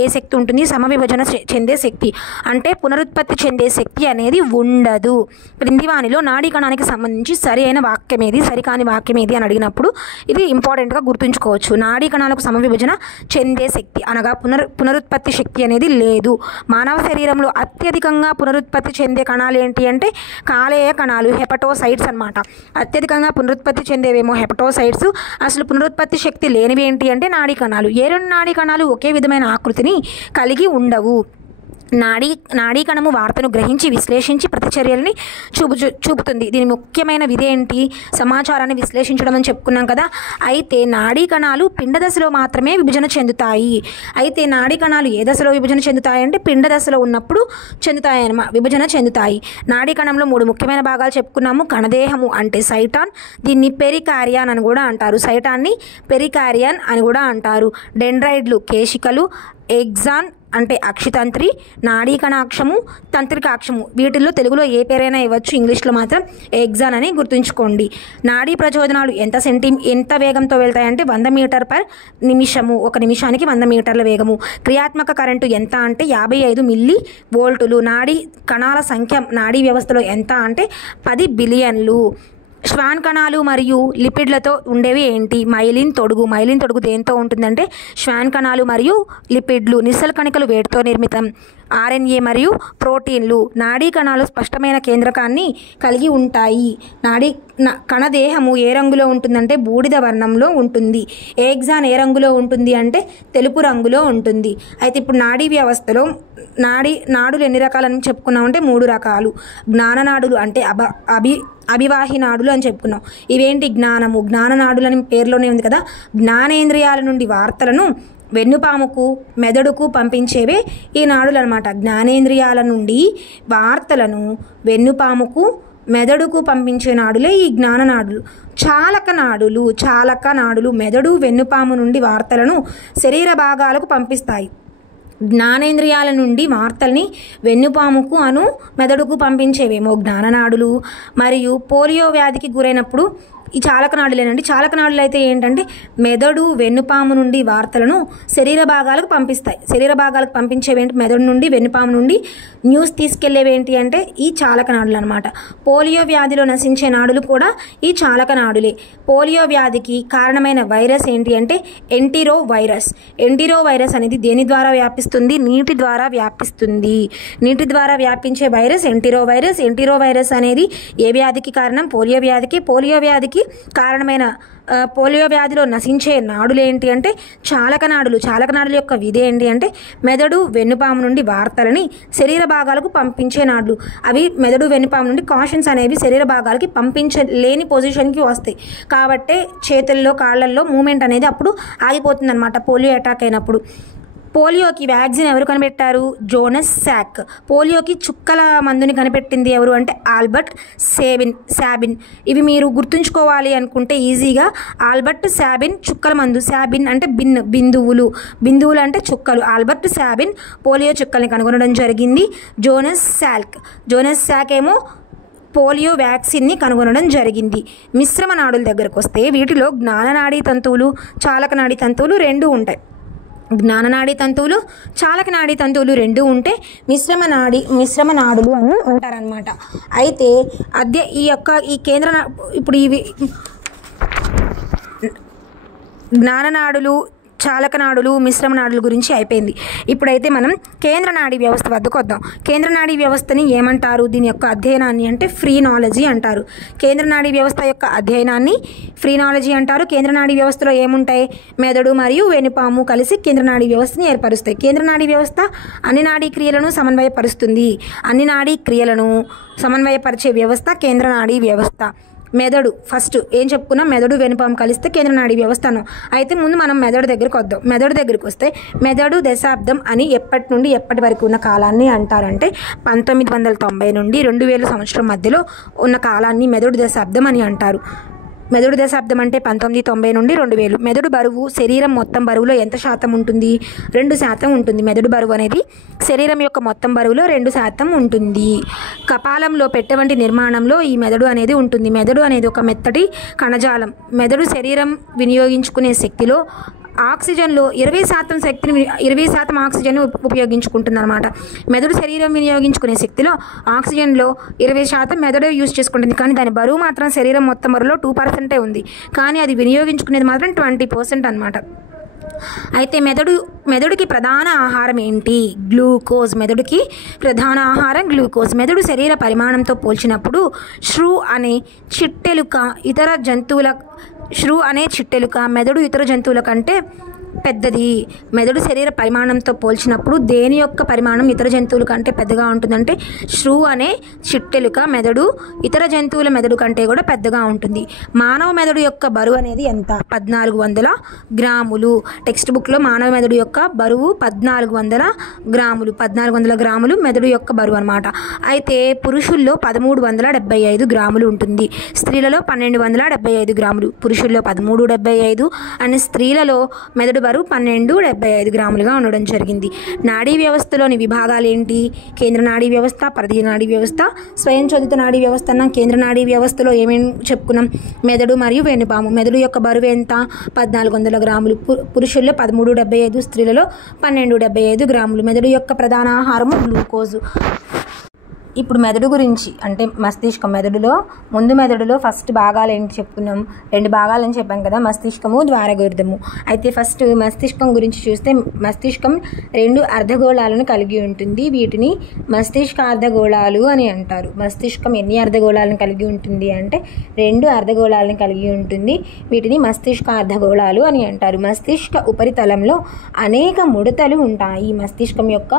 ఏ శక్తి ఉంటుంది? సమవిభజన చెందే శక్తి అంటే పునరుత్పత్తి చెందే శక్తి అనేది ఉండదు. క్రింది వానిలో నాడీ కణానికి సంబంధించి సరి అయిన వాక్యం ఏది, సరికాని వాక్యం ఏది అని అడిగినప్పుడు ఇది ఇంపార్టెంట్గా గుర్తుంచుకోవచ్చు. నాడీ కణాలకు సమవిభజన చెందే శక్తి అనగా పునరుత్పత్తి శక్తి అనేది లేదు. మానవ శరీరంలో అత్యధికంగా పునరుత్పత్తి చెందే కణాలు ఏంటి అంటే కాలేయ కణాలు, హెపటోసైట్స్ అన్నమాట. అత్యధికంగా పునరుత్పత్తి చెందేవేమో హెపటోసైట్స్. అసలు పునరుత్పత్తి శక్తి లేనివి ఏంటి అంటే నాడీ కణాలు. ఏ 2 నాడీ కణాలు ఒకే విధమైన ఆకృతిని కలిగి ఉండవు. నాడీ కణము వార్తను గ్రహించి విశ్లేషించి ప్రతిచర్యల్ని చూపుతుంది. దీని ముఖ్యమైన విధి ఏంటి? సమాచారాన్ని విశ్లేషించడం అని చెప్పుకున్నాం కదా. అయితే నాడీ కణాలు పిండ దశలో మాత్రమే విభజన చెందుతాయి. అయితే నాడీ కణాలు ఏ దశలో విభజన చెందుతాయి అంటే పిండ దశలో ఉన్నప్పుడు విభజన చెందుతాయి. నాడీ కణంలో 3 ముఖ్యమైన భాగాలు చెప్పుకున్నాము. కణదేహము అంటే సైటాన్, దీన్ని పెరికారియాన్ అని కూడా అంటారు. సైటాన్ని పెరికారియాన్ అని కూడా అంటారు. డెండ్రైడ్లు కేశికలు, ఎగ్జాన్ అంటే అక్షితంత్రి, నాడీ కణాక్షము, తంత్రికాక్షము. వీటిల్లో తెలుగులో ఏ పేరైనా ఇవ్వచ్చు, ఇంగ్లీష్లో మాత్రం ఎగ్జాన్ అని గుర్తుంచుకోండి. నాడీ ప్రచోదనాలు ఎంత వేగంతో వెళ్తాయంటే 100 మీటర్ పర్ నిమిషము. 1 నిమిషానికి 100 మీటర్ల వేగము. క్రియాత్మక కరెంటు ఎంత అంటే 55 మిల్లీ వోల్టులు. నాడీ కణాల సంఖ్య నాడీ వ్యవస్థలో ఎంత అంటే 10 బిలియన్లు. శ్వాన్ కణాలు మరియు లిపిడ్లతో ఉండేవి ఏంటి? మైలిన్ తొడుగు. మైలిన్ తొడుగు దేంతో ఉంటుందంటే శ్వాన్ కణాలు మరియు లిపిడ్లు. నిస్సల్ కణికలు వేటితో నిర్మితం? ఆర్ఎన్ఏ మరియు ప్రోటీన్లు. నాడీ కణాలు స్పష్టమైన కేంద్రకాన్ని కలిగి ఉంటాయి. కణదేహము ఏ రంగులో ఉంటుందంటే బూడిద వర్ణంలో ఉంటుంది. ఎగ్జాన్ ఏ రంగులో ఉంటుంది అంటే తెలుపు రంగులో ఉంటుంది. అయితే ఇప్పుడు నాడీ వ్యవస్థలో నాడులు ఎన్ని రకాలని చెప్పుకున్నామంటే 3 రకాలు. జ్ఞాననాడులు అంటే అభివాహి నాడులు అని చెప్పుకున్నాం. ఇవేంటి? జ్ఞాననాడులని పేరులోనే ఉంది కదా. జ్ఞానేంద్రియాల నుండి వార్తలను వెన్నుపాముకు మెదడుకు పంపించేవే ఈ నాడులు అనమాట. జ్ఞానేంద్రియాల నుండి వార్తలను వెన్నుపాముకు మెదడుకు పంపించే నాడులే ఈ జ్ఞాననాడులు. చాలకనాడులు మెదడు వెన్నుపాము నుండి వార్తలను శరీర భాగాలకు పంపిస్తాయి. జ్ఞానేంద్రియాల నుండి వార్తల్ని వెన్నుపాముకు మెదడుకు పంపించేవేమో జ్ఞాననాడులు. మరియు పోలియో వ్యాధికి గురైనప్పుడు ఈ చాలకనాడులేనండి. చాలకనాడులు అయితే ఏంటంటే మెదడు వెన్నుపాము నుండి వార్తలను శరీర భాగాలకు పంపిస్తాయి. శరీర భాగాలకు పంపించేవేంటి? మెదడు నుండి వెన్నుపాము నుండి న్యూస్ తీసుకెళ్లేవేంటి అంటే ఈ చాలకనాడులు అనమాట. పోలియో వ్యాధిలో నశించే నాడులు కూడా ఈ చాలకనాడులే. పోలియో వ్యాధికి కారణమైన వైరస్ ఏంటి అంటే ఎంటిరో వైరస్. ఎంటిరో వైరస్ అనేది దేని ద్వారా వ్యాపిస్తుంది? నీటి ద్వారా వ్యాపిస్తుంది. నీటి ద్వారా వ్యాపించే వైరస్ ఎంటిరో వైరస్. ఎంటిరో వైరస్ అనేది ఏ వ్యాధికి కారణం? పోలియో వ్యాధికి. పోలియో వ్యాధికి కారణమైన పోలియో వ్యాధిలో నశించే నాడులు ఏంటి అంటే చాలకనాడులు. చాలకనాడుల యొక్క విధి ఏంటి అంటే మెదడు వెన్నుపాము నుండి వార్తలని శరీర భాగాలకు పంపించే నాడులు. అవి మెదడు వెన్నుపాము నుండి కాషన్స్ అనేవి శరీర భాగాలకి పంపించలేని పొజిషన్కి వస్తాయి. కాబట్టే చేతుల్లో కాళ్ళల్లో మూమెంట్ అనేది అప్పుడు ఆగిపోతుంది అనమాట పోలియో అటాక్ అయినప్పుడు. పోలియోకి వ్యాక్సిన్ ఎవరు కనిపెట్టారు? జోనస్ సాక్. పోలియోకి చుక్కల మందుని కనిపెట్టింది ఎవరు అంటే ఆల్బర్ట్ శాబిన్. ఇవి మీరు గుర్తుంచుకోవాలి అనుకుంటే ఈజీగా ఆల్బర్ట్ శాబిన్ చుక్కల మందు. శాబిన్ అంటే బిందువులు అంటే చుక్కలు. ఆల్బర్ట్ శాబిన్ పోలియో చుక్కల్ని కనుగొనడం జరిగింది. జోనస్ శాక్ ఏమో పోలియో వ్యాక్సిన్ని కనుగొనడం జరిగింది. మిశ్రమ నాడుల దగ్గరకు వస్తే వీటిలో జ్ఞాననాడీ తంతువులు చాలకనాడీ తంతువులు 2 ఉంటాయి. జ్ఞాననాడీ తంతువులు, చాలక నాడీ తంతువులు రెండు ఉంటే మిశ్రమ నాడులు అని ఉంటారనమాట. అయితే ఈ కేంద్ర ఇప్పుడు ఇవి జ్ఞాననాడులు, చాలక నాడులు, మిశ్రమ నాడుల గురించి అయిపోయింది. ఇప్పుడైతే మనం కేంద్ర నాడీ వ్యవస్థ వద్దకు వద్దాం. కేంద్ర నాడీ వ్యవస్థని ఏమంటారు? దీని యొక్క అధ్యయనాన్ని అంటే ఫ్రీనాలజీ అంటారు. కేంద్ర నాడీ వ్యవస్థ యొక్క అధ్యయనాన్ని ఫ్రీనాలజీ అంటారు. కేంద్ర నాడీ వ్యవస్థలో ఏముంటాయి? మెదడు మరియు వెనుపాము కలిసి కేంద్ర నాడీ వ్యవస్థని ఏర్పరుస్తాయి. కేంద్ర నాడీ వ్యవస్థ అన్ని నాడీ క్రియలను సమన్వయపరుస్తుంది. అన్ని నాడీ క్రియలను సమన్వయపరిచే వ్యవస్థ కేంద్ర నాడీ వ్యవస్థ. మెదడు ఫస్ట్ ఏం చెప్పుకున్నాం? మెదడు వెనుపాము కలిస్తే కేంద్ర నాడీ వ్యవస్థను. అయితే ముందు మనం మెదడు దగ్గరికి వద్దాం. మెదడు దగ్గరికి వస్తే మెదడు దశాబ్దం అని ఎప్పటి నుండి ఎప్పటి వరకు ఉన్న కాలాన్ని అంటారంటే 1990 నుండి 2000 సంవత్సరం మధ్యలో ఉన్న కాలాన్ని మెదడు దశాబ్దం అని అంటారు. మెదడు దశాబ్దం అంటే 1990 నుండి 2000. మెదడు బరువు శరీరం మొత్తం బరువులో ఎంత శాతం ఉంటుంది? 2% ఉంటుంది. మెదడు బరువు అనేది శరీరం యొక్క మొత్తం బరువులో 2% ఉంటుంది. కపాలంలో పెట్టె వంటి నిర్మాణంలో ఈ మెదడు అనేది ఉంటుంది. మెదడు అనేది ఒక మెత్తటి కణజాలం. మెదడు శరీరం వినియోగించుకునే శక్తిలో ఆక్సిజన్లో 20% ఆక్సిజన్ ఉపయోగించుకుంటుంది అనమాట. మెదడు శరీరం వినియోగించుకునే శక్తిలో ఆక్సిజన్లో 20% మెదడు యూజ్ చేసుకుంటుంది. కానీ దాని బరువు మాత్రం శరీరం మొత్తం బరువులో 2% ఉంది. కానీ అది వినియోగించుకునేది మాత్రం 20% అనమాట. అయితే మెదడుకి ప్రధాన ఆహారం ఏంటి? గ్లూకోజ్. మెదడుకి ప్రధాన ఆహారం గ్లూకోజ్. మెదడు శరీర పరిమాణంతో పోల్చినప్పుడు శ్రూ అనే చిట్టెలుక మెదడు ఇతర జంతువుల కంటే పెద్దది. మెదడు శరీర పరిమాణంతో పోల్చినప్పుడు దేని యొక్క పరిమాణం ఇతర జంతువుల కంటే పెద్దగా ఉంటుందంటే శ్రూ అనే చిట్టెలుక మెదడు ఇతర జంతువుల మెదడు కంటే కూడా పెద్దగా ఉంటుంది. మానవ మెదడు యొక్క బరువు అనేది ఎంత? 1400 గ్రాములు. టెక్స్ట్ బుక్లో మానవ మెదడు యొక్క బరువు 1400 గ్రాములు. 1400 గ్రాములు మెదడు యొక్క బరువు అనమాట. అయితే పురుషుల్లో 1375 గ్రాములు ఉంటుంది. స్త్రీలలో 1275 గ్రాములు. పురుషుల్లో 1375 అండ్ స్త్రీలలో మెదడు బరువు 1275 గ్రాములుగా ఉండడం జరిగింది. నాడీ వ్యవస్థలోని విభాగాలు ఏంటి? కేంద్ర నాడీ వ్యవస్థ, పరిధీయ నాడీ వ్యవస్థ, స్వయంచోదిత నాడీ వ్యవస్థ అన్న. కేంద్ర నాడీ వ్యవస్థలో ఏమేమి చెప్పుకున్నాం? మెదడు మరియు వెనుపాము. మెదడు యొక్క బరువు ఎంత? 1400 గ్రాములు. పురుషుల్లో 1375, స్త్రీలలో 1275 గ్రాములు. మెదడు యొక్క ప్రధాన ఆహారము గ్లూకోజు. ఇప్పుడు మెదడు గురించి అంటే మస్తిష్కం. మెదడులో ఫస్ట్ భాగాలు ఏంటి చెప్పుకున్నాం? 2 భాగాలని చెప్పాం కదా, మస్తిష్కము, ద్వారగోర్ధము. అయితే ఫస్ట్ మస్తిష్కం గురించి చూస్తే మస్తిష్కం 2 అర్ధగోళాలను కలిగి ఉంటుంది. వీటిని మస్తిష్కార్ధగోళాలు అని అంటారు. మస్తిష్కం ఎన్ని అర్ధగోళాలను కలిగి ఉంటుంది అంటే 2 అర్ధగోళాలను కలిగి ఉంటుంది. వీటిని మస్తిష్కార్ధగోళాలు అని అంటారు. మస్తిష్క ఉపరితలంలో అనేక ముడతలు ఉంటాయి. మస్తిష్కం యొక్క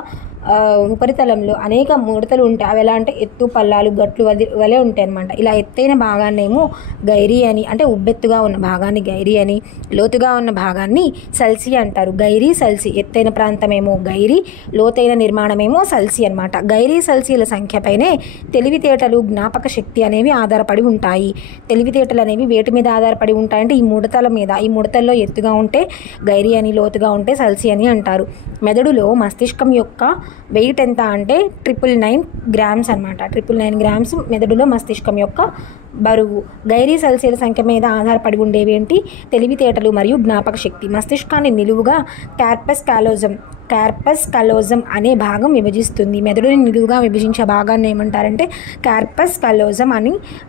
ఉపరితలంలో అనేక ముడతలు ఉంటాయి. అవి ఎలా అంటే ఎత్తు పల్లాలు గట్లు వలె ఉంటాయి అన్నమాట. ఇలా ఎత్తైన భాగాన్నేమో గైరీ అని, అంటే ఉబ్బెత్తుగా ఉన్న భాగాన్ని గైరీ అని, లోతుగా ఉన్న భాగాన్ని సల్సి అంటారు. గైరీ సల్సి. ఎత్తైన ప్రాంతమేమో గైరీ, లోతైన నిర్మాణమేమో సల్సి అనమాట. గైరీ సల్సీల సంఖ్యపైనే తెలివితేటలు, జ్ఞాపక శక్తి అనేవి ఆధారపడి ఉంటాయి. తెలివితేటలు అనేవి వేటి మీద ఆధారపడి ఉంటాయంటే ఈ ముడతల మీద. ఈ ముడతల్లో ఎత్తుగా ఉంటే గైరీ అని, లోతుగా ఉంటే సల్సి అని అంటారు. మెదడులో మస్తిష్కం యొక్క వెయిట్ ఎంత అంటే 999 గ్రామ్స్ అనమాట. 999 గ్రామ్స్ మెదడులో మస్తిష్కం యొక్క బరువు. గైరీ సల్సీల సంఖ్య మీద ఆధారపడి ఉండేవి ఏంటి? తెలివితేటలు మరియు జ్ఞాపక శక్తి. మస్తిష్కాన్ని నిలువుగా కార్పస్ కలోజం అనే భాగం విభజిస్తుంది. మెదడుని నిలువుగా విభజించే భాగాన్ని ఏమంటారంటే కార్పస్ కలోజం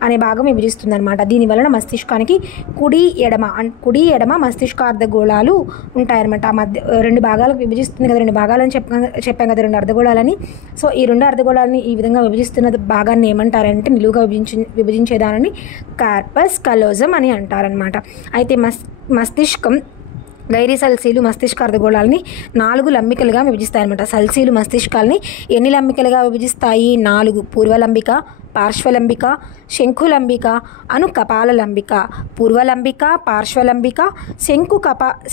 అనే భాగం విభజిస్తుంది అనమాట. దీనివలన మస్తిష్కానికి కుడి ఎడమ మస్తిష్కార్ధగోళాలు ఉంటాయన్నమాట. ఆ మధ్య 2 భాగాలకు విభజిస్తుంది కదా, 2 భాగాలని చెప్పాం కదా, 2 అర్ధగోళాలని. సో ఈ 2 అర్ధగోళాలని ఈ విధంగా విభజిస్తున్న భాగాన్ని ఏమంటారంటే నిలువుగా విభజించేదానిని కార్పస్ కలోజం అని అంటారనమాట. అయితే మస్తిష్కం గైరీ సల్సీలు మస్తిష్క అర్ధగోళాలని 4 లంబికలుగా విభజిస్తాయన్నమాట. సల్సీలు మస్తిష్కాలని ఎన్ని లంబికలుగా విభజిస్తాయి? 4. పూర్వలంబిక, పార్శ్వలంబిక, శంఖులంబిక, అనుకపాలలంబిక. పూర్వలంబిక, పార్శ్వలంబిక,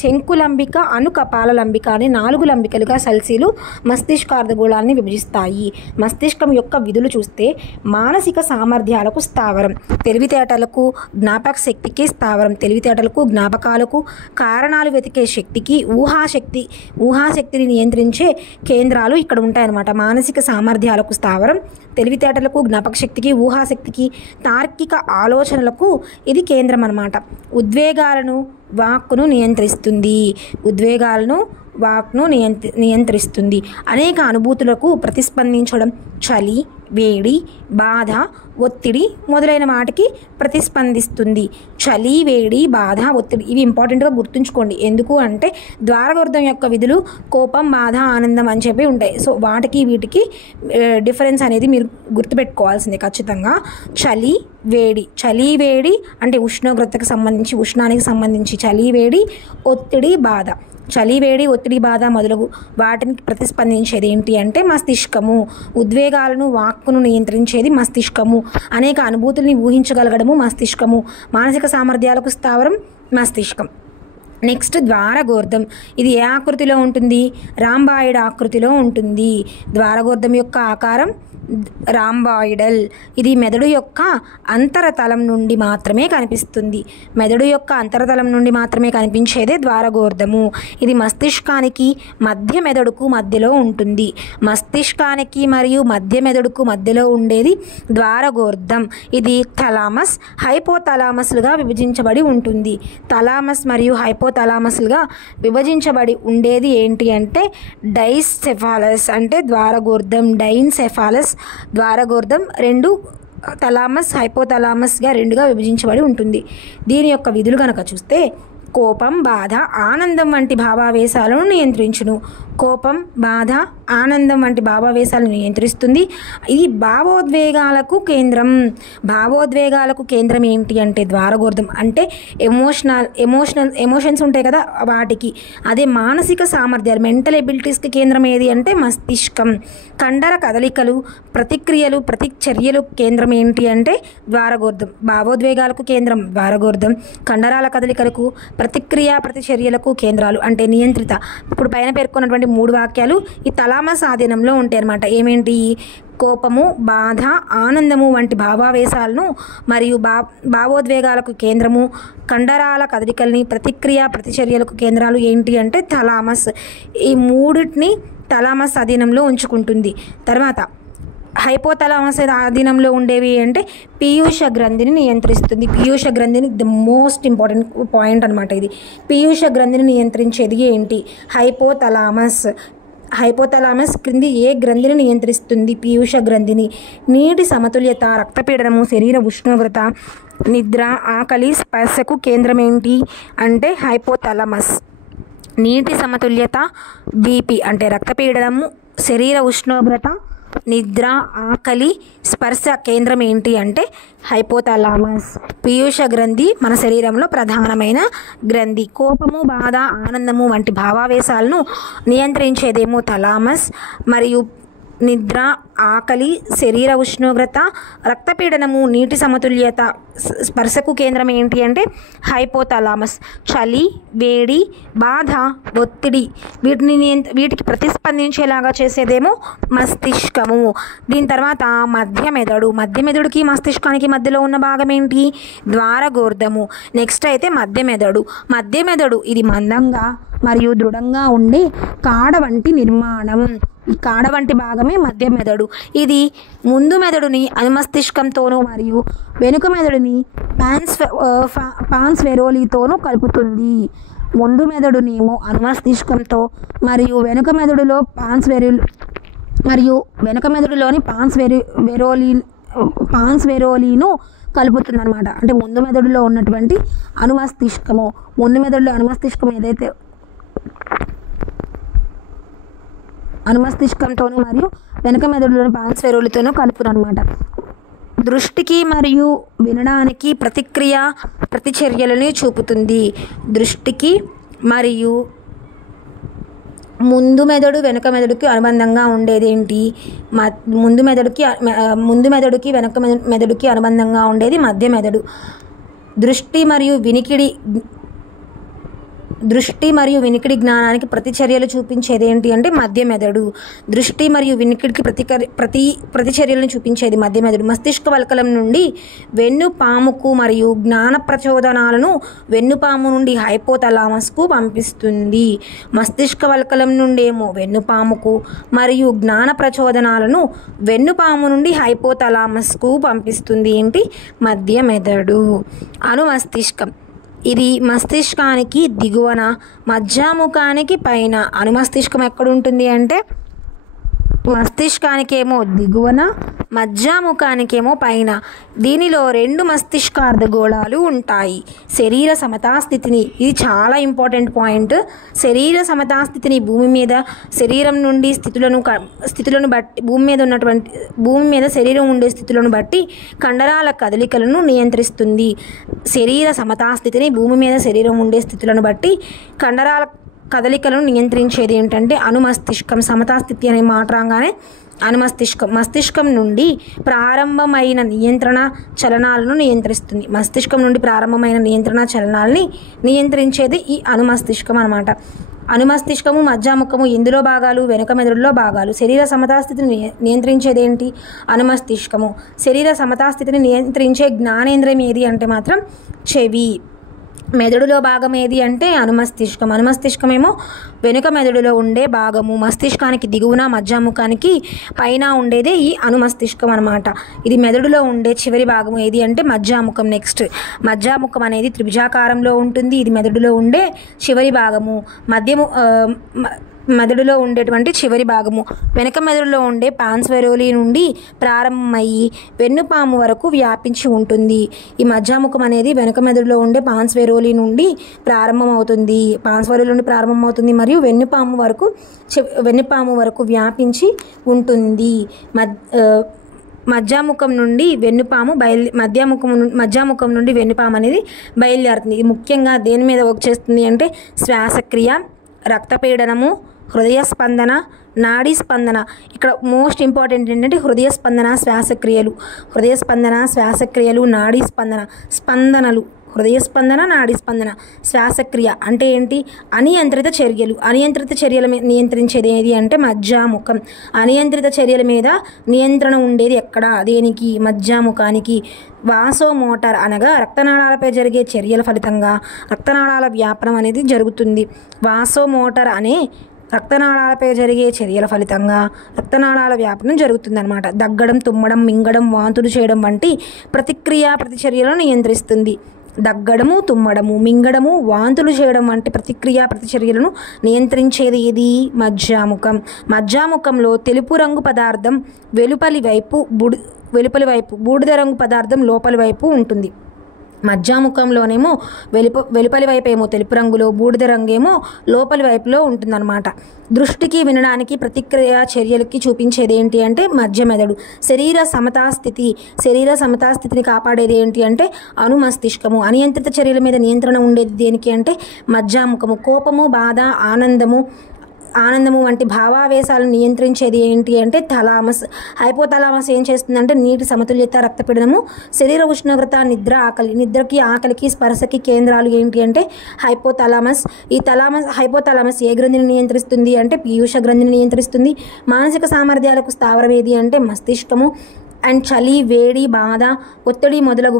శంకులంబిక, అనుకపాలలంబిక అనే 4 లంబికలుగా సల్సీలు మస్తిష్కార్ధగోళాన్ని విభజిస్తాయి. మస్తిష్కం యొక్క విధులు చూస్తే మానసిక సామర్థ్యాలకు స్థావరం, తెలివితేటలకు, జ్ఞాపక శక్తికి స్థావరం. తెలివితేటలకు, జ్ఞాపకాలకు, కారణాలు వెతికే శక్తికి, ఊహాశక్తిని నియంత్రించే కేంద్రాలు ఇక్కడ ఉంటాయన్నమాట. మానసిక సామర్థ్యాలకు స్థావరం, తెలివితేటలకు, జ్ఞాపక శక్తికి, ఊహాశక్తికి, తార్కిక ఆలోచనలకు ఇది కేంద్రం అన్నమాట. ఉద్వేగాలను, వాక్కును నియంత్రిస్తుంది. ఉద్వేగాలను, వాక్ను నియంత్రిస్తుంది. అనేక అనుభూతులకు ప్రతిస్పందించడం, చలి, వేడి, బాధ, ఒత్తిడి మొదలైన వాటికి ప్రతిస్పందిస్తుంది. చలి, వేడి, బాధ, ఒత్తిడి ఇవి ఇంపార్టెంట్గా గుర్తుంచుకోండి. ఎందుకు అంటే ద్వారగోర్ధం యొక్క విధులు కోపం, బాధ, ఆనందం అని చెప్పి ఉంటాయి. సో వాటికి వీటికి డిఫరెన్స్ అనేది మీరు గుర్తుపెట్టుకోవాల్సిందే ఖచ్చితంగా. చలి, వేడి. చలి, వేడి అంటే ఉష్ణోగ్రతకు సంబంధించి, ఉష్ణానికి సంబంధించి చలి, వేడి, ఒత్తిడి, బాధ. చలి, వేడి, ఒత్తిడి, బాధ మొదలగు వాటిని ప్రతిస్పందించేది ఏంటి అంటే మస్తిష్కము. ఉద్వేగాలను, వాక్కును నియంత్రించేది మస్తిష్కము. అనేక అనుభూతుల్ని ఊహించగలగడము మస్తిష్కము. మానసిక సామర్థ్యాలకు స్థావరం మస్తిష్కం. నెక్స్ట్ ద్వారగోర్ధం. ఇది ఏ ఆకృతిలో ఉంటుంది? రాంబాయిడ్ ఆకృతిలో ఉంటుంది. ద్వారగోర్ధం యొక్క ఆకారం రాంబాయిడల్. ఇది మెదడు యొక్క అంతరతలం నుండి మాత్రమే కనిపిస్తుంది. మెదడు యొక్క అంతరతలం నుండి మాత్రమే కనిపించేదే ద్వారగోర్ధము. ఇది మస్తిష్కానికి, మధ్య మెదడుకు మధ్యలో ఉంటుంది. మస్తిష్కానికి మరియు మధ్య మెదడుకు మధ్యలో ఉండేది ద్వారగోర్ధం. ఇది థలామస్, హైపోథలామస్లుగా విభజించబడి ఉంటుంది. థలామస్ మరియు హైపోథలామస్లుగా విభజించబడి ఉండేది ఏంటి అంటే డైసెఫాలస్ అంటే ద్వారగోర్ధం. డైన్సెఫాలస్ ద్వారగోర్ధం. రెండు థలామస్, హైపోథలామస్గా రెండుగా విభజించబడి ఉంటుంది. దీని యొక్క విధులు కనుక చూస్తే కోపం, బాధ, ఆనందం వంటి భావావేశాలను నియంత్రించును. కోపం, బాధ, ఆనందం వంటి భావావేశాలను నియంత్రిస్తుంది. ఇది భావోద్వేగాలకు కేంద్రం. భావోద్వేగాలకు కేంద్రం ఏంటి అంటే ద్వారగోర్ధం. అంటే ఎమోషన్స్ ఉంటాయి కదా వాటికి. అదే మానసిక సామర్థ్యాలు, మెంటల్ ఎబిలిటీస్కి కేంద్రం ఏది అంటే మస్తిష్కం. కండర కదలికలు, ప్రతిక్రియలు, ప్రతిచర్యలు కేంద్రం ఏంటి అంటే ద్వారగోర్ధం. భావోద్వేగాలకు కేంద్రం ద్వారగోర్ధం. కండరాల కదలికలకు, ప్రతిక్రియ, ప్రతిచర్యలకు కేంద్రాలు అంటే నియంత్రిత. ఇప్పుడు పైన పేర్కొన్నటువంటి 3 వాక్యాలు ఈ థలామస్ ఆధీనంలో ఉంటాయి అన్నమాట. ఏమేంటి? కోపము, బాధ, ఆనందము వంటి భావావేశాలను మరియు భావోద్వేగాలకు కేంద్రము, కండరాల కదలికల్ని, ప్రతిక్రియ, ప్రతిచర్యలకు కేంద్రాలు ఏంటి అంటే థలామస్. ఈ మూడింటిని థలామస్ అధీనంలో ఉంచుకుంటుంది. తర్వాత హైపోథలామస్ ఆధీనంలో ఉండేవి అంటే పీయూష గ్రంథిని నియంత్రిస్తుంది. పీయూష గ్రంథిని ద మోస్ట్ ఇంపార్టెంట్ పాయింట్ అనమాట ఇది. పీయూష గ్రంథిని నియంత్రించేది ఏంటి? హైపోథలామస్. హైపోథలామస్ క్రింది ఏ గ్రంథిని నియంత్రిస్తుంది? పీయూష గ్రంథిని. నీటి సమతుల్యత, రక్తపీడనము, శరీర ఉష్ణోగ్రత, నిద్ర, ఆకలి, స్పర్శకు కేంద్రం ఏంటి అంటే హైపోథలామస్. నీటి సమతుల్యత, బీపీ అంటే రక్తపీడనము, శరీర ఉష్ణోగ్రత, నిద్ర, ఆకలి, స్పర్శ కేంద్రం ఏంటి అంటే హైపోథలామస్. పీయూష గ్రంథి మన శరీరంలో ప్రధానమైన గ్రంథి. కోపము, బాధ, ఆనందము వంటి భావావేశాలను నియంత్రించేదేమో థలామస్. మరియు నిద్ర, ఆకలి, శరీర ఉష్ణోగ్రత, రక్తపీడనము, నీటి సమతుల్యత, స్పర్శకు కేంద్రం ఏంటి అంటే హైపోథలామస్. చలి, వేడి, బాధ, ఒత్తిడి వీటికి ప్రతిస్పందించేలాగా చేసేదేమో మస్తిష్కము. దీని తర్వాత మధ్య మెదడు. మధ్య మెదడుకి మస్తిష్కానికి మధ్యలో ఉన్న భాగం ఏంటి? ద్వారగోర్ధము. నెక్స్ట్ అయితే మధ్య మెదడు. మధ్య మెదడు ఇది మందంగా మరియు దృఢంగా ఉండే కాడ వంటి నిర్మాణం. ఈ కాడ వంటి భాగమే మధ్య మెదడు. ఇది ముందు మెదడుని అనుమస్తిష్కంతోనూ మరియు వెనుక మెదడుని పాన్స్ వెరోలీతోనూ కలుపుతుంది. ముందు మెదడునేమో అనుమస్తిష్కంతో మరియు వెనుక మెదడులోని పాన్స్ వెరోలీను కలుపుతుంది అనమాట. అంటే ముందు మెదడులో ఉన్నటువంటి అనుమస్తిష్కము, ముందు మెదడులో అనుమస్తిష్కం ఏదైతే అనుమస్తిష్కంతోనూ మరియు వెనుక మెదడులోని పాన్స్ వెరోలీతోనూ కలుపునమాట. దృష్టికి మరియు వినడానికి ప్రతిక్రియ, ప్రతిచర్యలని చూపుతుంది. దృష్టికి మరియు ముందు మెదడు వెనుక మెదడుకి అనుబంధంగా ఉండేది ఏంటి? ముందు మెదడుకి వెనుక మెదడుకి అనుబంధంగా ఉండేది మధ్య మెదడు. దృష్టి మరియు వినికిడి జ్ఞానానికి ప్రతిచర్యలు చూపించేది ఏంటి అంటే మధ్య మెదడు. దృష్టి మరియు వినికిడికి ప్రతిచర్యలను చూపించేది మధ్య మెదడు. మస్తిష్క వల్కలం నుండి వెన్నుపాముకు మరియు జ్ఞాన ప్రచోదనాలను వెన్నుపాము నుండి హైపోథలామస్కు పంపిస్తుంది. మస్తిష్క వల్కలం నుండేమో వెన్నుపాముకు మరియు జ్ఞాన ప్రచోదనాలను వెన్నుపాము నుండి హైపోథలామస్కు పంపిస్తుంది ఏంటి? మధ్య మెదడు. అనుమస్తిష్కం. ఇది మస్తిష్కానికి దిగువన, మధ్యాముఖానికి పైన. అనుమస్తిష్కం ఎక్కడుంటుంది అంటే మస్తిష్కానికేమో దిగువన, మధ్యాముఖానికేమో పైన. దీనిలో 2 మస్తిష్కార్ధగోళాలు ఉంటాయి. శరీర సమతాస్థితిని, ఇది చాలా ఇంపార్టెంట్ పాయింట్, శరీర సమతాస్థితిని భూమి మీద శరీరం నుండి స్థితులను బట్టి భూమి మీద శరీరం ఉండే స్థితులను బట్టి కండరాల కదలికలను నియంత్రిస్తుంది. శరీర సమతాస్థితిని భూమి మీద శరీరం ఉండే స్థితులను బట్టి కండరాల కదలికలను నియంత్రించేది ఏంటంటే అనుమస్తిష్కం. సమతాస్థితి అనే మాట రాగానే అనుమస్తిష్కం. మస్తిష్కం నుండి ప్రారంభమైన నియంత్రణ చలనాలను నియంత్రిస్తుంది. మస్తిష్కం నుండి ప్రారంభమైన నియంత్రణ చలనాలని నియంత్రించేది ఈ అనుమస్తిష్కం అన్నమాట. అనుమస్తిష్కము, మధ్యాముఖము ఇందులో భాగాలు, వెనుక మెదడులో భాగాలు. శరీర సమతాస్థితిని నియంత్రించేది ఏంటి? అనుమస్తిష్కము. శరీర సమతాస్థితిని నియంత్రించే జ్ఞానేంద్రియం ఏది అంటే మాత్రం చెవి. మెదడులో భాగం ఏది అంటే అనుమస్తిష్కం. అనుమస్తిష్కమేమో వెనుక మెదడులో ఉండే భాగము. మస్తిష్కానికి దిగువన, మధ్యాముఖానికి పైన ఉండేదే ఈ అనుమస్తిష్కం అనమాట. ఇది మెదడులో ఉండే చివరి భాగం ఏది అంటే మధ్యాముఖం. నెక్స్ట్ మధ్యాముఖం అనేది త్రిభుజాకారంలో ఉంటుంది. ఇది మెదడులో ఉండే చివరి భాగము. మెదడులో ఉండేటువంటి చివరి భాగము. వెనుక మెదడులో ఉండే పాన్స్వెరోలి నుండి ప్రారంభమయ్యి వెన్నుపాము వరకు వ్యాపించి ఉంటుంది. ఈ మధ్యాముఖం అనేది వెనుక మెదడులో ఉండే పాన్స్వెరోలి నుండి ప్రారంభమవుతుంది మరియు వెన్నుపాము వరకు వ్యాపించి ఉంటుంది. మధ్యాముఖం నుండి వెన్నుపాము అనేది బయలుదేరుతుంది. ఇది ముఖ్యంగా దేని మీద వర్క్ చేస్తుంది అంటే శ్వాసక్రియ, రక్తపీడనము, హృదయ స్పందన, నాడీ స్పందన. ఇక్కడ మోస్ట్ ఇంపార్టెంట్ ఏంటంటే హృదయ స్పందన, శ్వాసక్రియలు, నాడీ స్పందనలు. హృదయ స్పందన, నాడీ స్పందన, శ్వాసక్రియ అంటే ఏంటి? అనియంత్రిత చర్యలు. అనియంత్రిత చర్యల నియంత్రించేది ఏది అంటే మధ్యాముఖం. అనియంత్రిత చర్యల మీద నియంత్రణ ఉండేది ఎక్కడ? దేనికి? మధ్యాముఖానికి. వాసోమోటార్ అనగా రక్తనాళాలపై జరిగే చర్యల ఫలితంగా రక్తనాళాల వ్యాపనం అనేది జరుగుతుంది. వాసోమోటార్ అనే రక్తనాళాలపై జరిగే చర్యల ఫలితంగా రక్తనాళాల వ్యాపనం జరుగుతుందన్నమాట. దగ్గడం, తుమ్మడం, మింగడం, వాంతులు చేయడం వంటి ప్రతిచర్యలను నియంత్రిస్తుంది. దగ్గడము, తుమ్మడము, మింగడము, వాంతులు చేయడం వంటి ప్రతిచర్యలను నియంత్రించేది ఏది? మధ్యాముఖం. మధ్యాముఖంలో తెలుపు రంగు పదార్థం వెలుపలి వైపు, బూడిద రంగు పదార్థం లోపలి వైపు ఉంటుంది. మధ్యాముఖంలోనేమో వెలుపలి వైపు ఏమో తెలుపు రంగులో, బూడిద రంగేమో లోపలి వైపులో ఉంటుందన్నమాట. దృష్టికి, వినడానికి, ప్రతిక్రియ చర్యలకి చూపించేది ఏంటి అంటే మధ్య మెదడు. శరీర సమతాస్థితిని కాపాడేది ఏంటి అంటే అనుమస్తిష్కము. అనియంత్రిత చర్యల మీద నియంత్రణ ఉండేది దేనికి అంటే మధ్యాముఖము. కోపము, బాధ, ఆనందము వంటి భావావేశాలను నియంత్రించేది ఏంటి అంటే థలామస్. హైపోథలామస్ ఏం చేస్తుందంటే నీటి సమతుల్యత, రక్తపీడనము, శరీర ఉష్ణోగ్రత, నిద్ర, ఆకలి. నిద్రకి, ఆకలికి, స్పర్శకి కేంద్రాలు ఏంటి అంటే హైపోథలామస్. ఈ హైపోథలామస్ ఏ గ్రంథిని నియంత్రిస్తుంది అంటే పీయూష గ్రంథిని నియంత్రిస్తుంది. మానసిక సామర్థ్యాలకు స్థావరం ఏది అంటే మస్తిష్కము. అండ్ చలి, వేడి, బాధ, ఒత్తిడి మొదలగు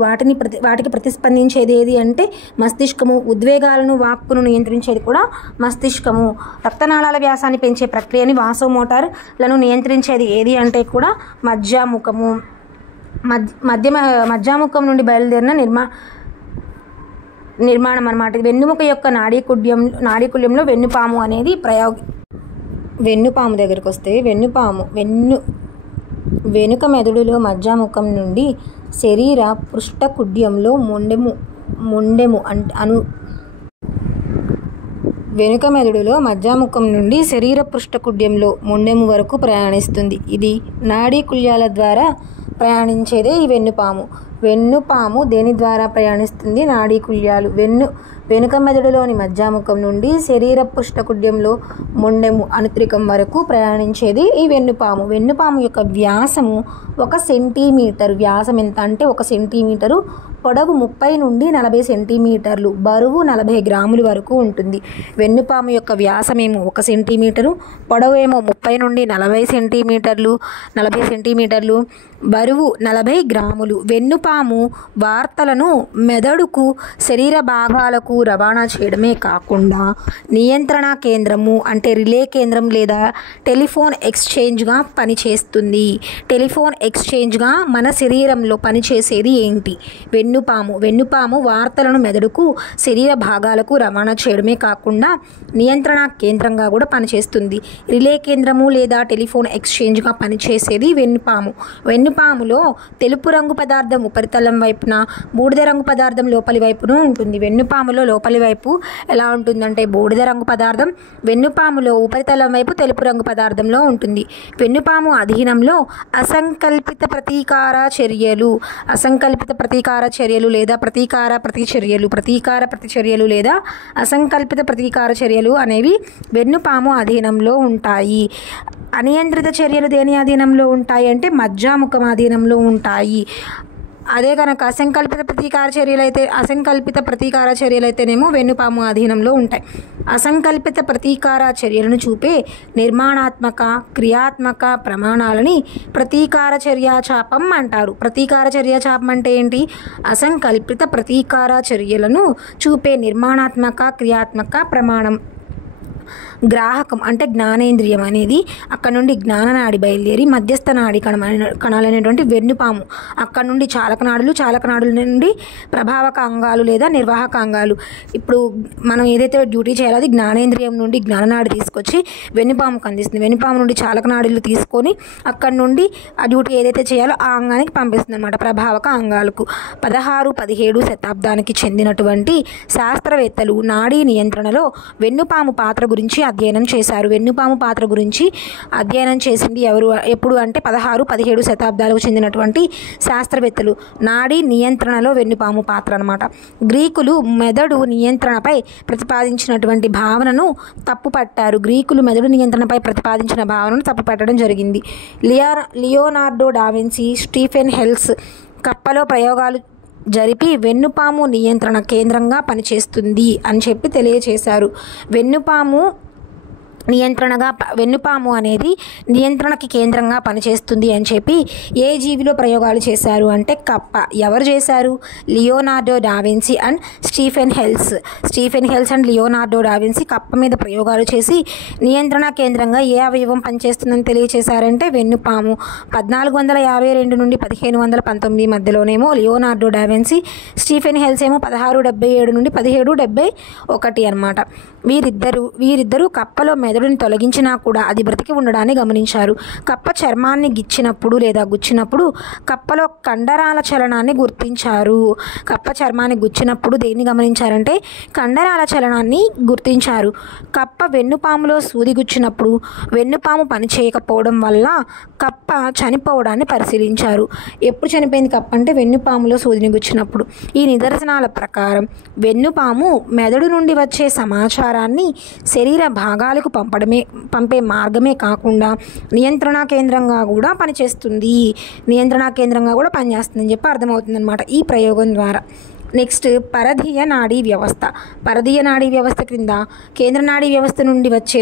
వాటికి ప్రతిస్పందించేది ఏది అంటే మస్తిష్కము. ఉద్వేగాలను, వాక్కును నియంత్రించేది కూడా మస్తిష్కము. రక్తనాళాల వ్యాసాన్ని పెంచే ప్రక్రియని వాసోమోటార్లను నియంత్రించేది ఏది అంటే కూడా మధ్యాముఖము. మధ్యాముఖం నుండి బయలుదేరిన నిర్మాణం అన్నమాట. వెన్నుముక యొక్క నాడీకుల్యంలో వెన్నుపాము అనేది వెన్నుపాము దగ్గరికి వస్తే వెనుక మెదడులో మధ్యాముఖం నుండి శరీర పృష్ఠకుడ్యంలో వెనుక మెదడులో మధ్యాముఖం నుండి శరీర పృష్ఠకుడ్యంలో మొండెము వరకు ప్రయాణిస్తుంది. ఇది నాడీకుల్యాల ద్వారా ప్రయాణించేదే ఈ వెన్నుపాము. వెన్నుపాము దేని ద్వారా ప్రయాణిస్తుంది? నాడీకుల్యాలు. వెనుక మెదడులోని మధ్యాముఖం నుండి శరీర పృష్ఠకుడ్యంలో మొండెము అనుత్రికం వరకు ప్రయాణించేది ఈ వెన్నుపాము. వెన్నుపాము యొక్క వ్యాసము 1 సెంటీమీటర్. వ్యాసం ఎంత అంటే 1 సెంటీమీటరు. పొడవు 30 నుండి 40 సెంటీమీటర్లు. బరువు 40 గ్రాముల వరకు ఉంటుంది. వెన్నుపాము యొక్క వ్యాసమేమో 1 సెంటీమీటరు, పొడవు ఏమో 30 నుండి 40 సెంటీమీటర్లు, బరువు 40 గ్రాములు. వెన్నుపాము వార్తలను మెదడుకు, శరీర భాగాలకు రవాణా చేయడమే కాకుండా నియంత్రణ కేంద్రము అంటే రిలే కేంద్రం లేదా టెలిఫోన్ ఎక్స్చేంజ్గా పనిచేస్తుంది. టెలిఫోన్ ఎక్స్చేంజ్గా మన శరీరంలో పనిచేసేది ఏంటి? వెన్నుపాము వార్తలను మెదడుకు, శరీర భాగాలకు రవాణా చేయడమే కాకుండా నియంత్రణ కేంద్రంగా కూడా పనిచేస్తుంది. రిలే కేంద్రము లేదా టెలిఫోన్ ఎక్స్చేంజ్గా పనిచేసేది వెన్నుపాములో తెలుపు రంగు పదార్థం ఉపరితలం వైపున, బూడిద రంగు పదార్థం లోపలి వైపున ఉంటుంది. వెన్నుపాములో లోపలి వైపు ఎలా ఉంటుందంటే బూడిద రంగు పదార్థం, వెన్నుపాములో ఉపరితలం వైపు తెలుపు రంగు పదార్థంలో ఉంటుంది. వెన్నుపాము అధీనంలో అసంకల్పిత ప్రతీకార చర్యలు లేదా ప్రతీకార ప్రతిచర్యలు లేదా అసంకల్పిత ప్రతీకార చర్యలు అనేవి వెన్నుపాము అధీనంలో ఉంటాయి. అనియంత్రిత చర్యలు దేని అధీనంలో ఉంటాయి అంటే మజ్జాముఖం అధీనంలో ఉంటాయి. అదే కనుక అసంకల్పిత ప్రతీకార చర్యలు అయితేనేమో వెన్నుపాము అధీనంలో ఉంటాయి. అసంకల్పిత ప్రతీకార చర్యలను చూపే నిర్మాణాత్మక, క్రియాత్మక ప్రమాణాలని ప్రతీకార చర్యాచాపం అంటారు. ప్రతీకార చర్యాచాపం అంటే ఏంటి? అసంకల్పిత ప్రతీకార చర్యలను చూపే నిర్మాణాత్మక, క్రియాత్మక ప్రమాణం. గ్రాహకం అంటే జ్ఞానేంద్రియం అనేది అక్కడ నుండి జ్ఞాననాడి బయలుదేరి మధ్యస్థ నాడి కణాలైనటువంటి వెన్నుపాము, అక్కడ నుండి చాలకనాడుల నుండి ప్రభావక అంగాలు లేదా నిర్వాహక అంగాలు. ఇప్పుడు మనం ఏదైతే డ్యూటీ చేయాలో అది జ్ఞానేంద్రియం నుండి జ్ఞాననాడి తీసుకొచ్చి వెన్నుపాముకు అందిస్తుంది. వెన్నుపాము నుండి చాలకనాడులు తీసుకొని అక్కడ నుండి ఆ డ్యూటీ ఏదైతే చేయాలో ఆ అంగానికి పంపిస్తుంది అనమాట, ప్రభావక అంగాలకు. 16-17 శతాబ్దానికి చెందినటువంటి శాస్త్రవేత్తలు నాడీ నియంత్రణలో వెన్నుపాము పాత్ర గురించి అధ్యయనం చేశారు. వెన్నుపాము పాత్ర గురించి అధ్యయనం చేసింది ఎప్పుడు అంటే 16-17 శతాబ్దాలకు చెందినటువంటి శాస్త్రవేత్తలు. నాడీ నియంత్రణలో వెన్నుపాము పాత్ర అన్నమాట. గ్రీకులు మెదడు నియంత్రణపై ప్రతిపాదించినటువంటి భావనను తప్పుపట్టారు. తప్పుపట్టడం జరిగింది. లియోనార్డో డావిన్సీ, స్టీఫెన్ హెల్స్ కప్పలో ప్రయోగాలు జరిపి వెన్నుపాము నియంత్రణ కేంద్రంగా పనిచేస్తుంది అని చెప్పి తెలియచేశారు. వెన్నుపాము అనేది నియంత్రణకి కేంద్రంగా పనిచేస్తుంది అని చెప్పి ఏ జీవిలో ప్రయోగాలు చేశారు అంటే కప్ప. ఎవరు చేశారు? Leonardo da Vinci and Stephen Hales and Leonardo da Vinci కప్ప మీద ప్రయోగాలు చేసి నియంత్రణ కేంద్రంగా ఏ అవయవం పనిచేస్తుందని తెలియచేశారంటే వెన్నుపాము. 1452 నుండి 1519 మధ్యలోనేమో లియోనార్డో డావిన్సీ, స్టీఫెన్ హెల్స్ ఏమో 1677 నుండి 1771 అనమాట. వీరిద్దరూ కప్పలో మెదడుని తొలగించినా కూడా అది బ్రతికి ఉండడాన్ని గమనించారు. కప్ప చర్మాన్ని గిచ్చినప్పుడు లేదా గుచ్చినప్పుడు కప్పలో కండరాల చలనాన్ని గుర్తించారు. కప్ప చర్మాన్ని గుచ్చినప్పుడు దేన్ని గమనించారంటే కండరాల చలనాన్ని గుర్తించారు. కప్ప వెన్నుపాములో సూది గుచ్చినప్పుడు వెన్నుపాము పనిచేయకపోవడం వల్ల కప్ప చనిపోవడాన్ని పరిశీలించారు. ఎప్పుడు చనిపోయింది కప్ప అంటే వెన్నుపాములో సూదిని గుచ్చినప్పుడు. ఈ నిదర్శనాల ప్రకారం వెన్నుపాము మెదడు నుండి వచ్చే సమాచారాన్ని శరీర భాగాలకు పంపే మార్గమే కాకుండా నియంత్రణ కేంద్రంగా కూడా పనిచేస్తుందని చెప్పి అర్థమవుతుందన్నమాట ఈ ప్రయోగం ద్వారా. నెక్స్ట్ పరధీయ నాడీ వ్యవస్థ. పరధీయ నాడీ వ్యవస్థ క్రింద కేంద్ర నాడీ వ్యవస్థ నుండి వచ్చే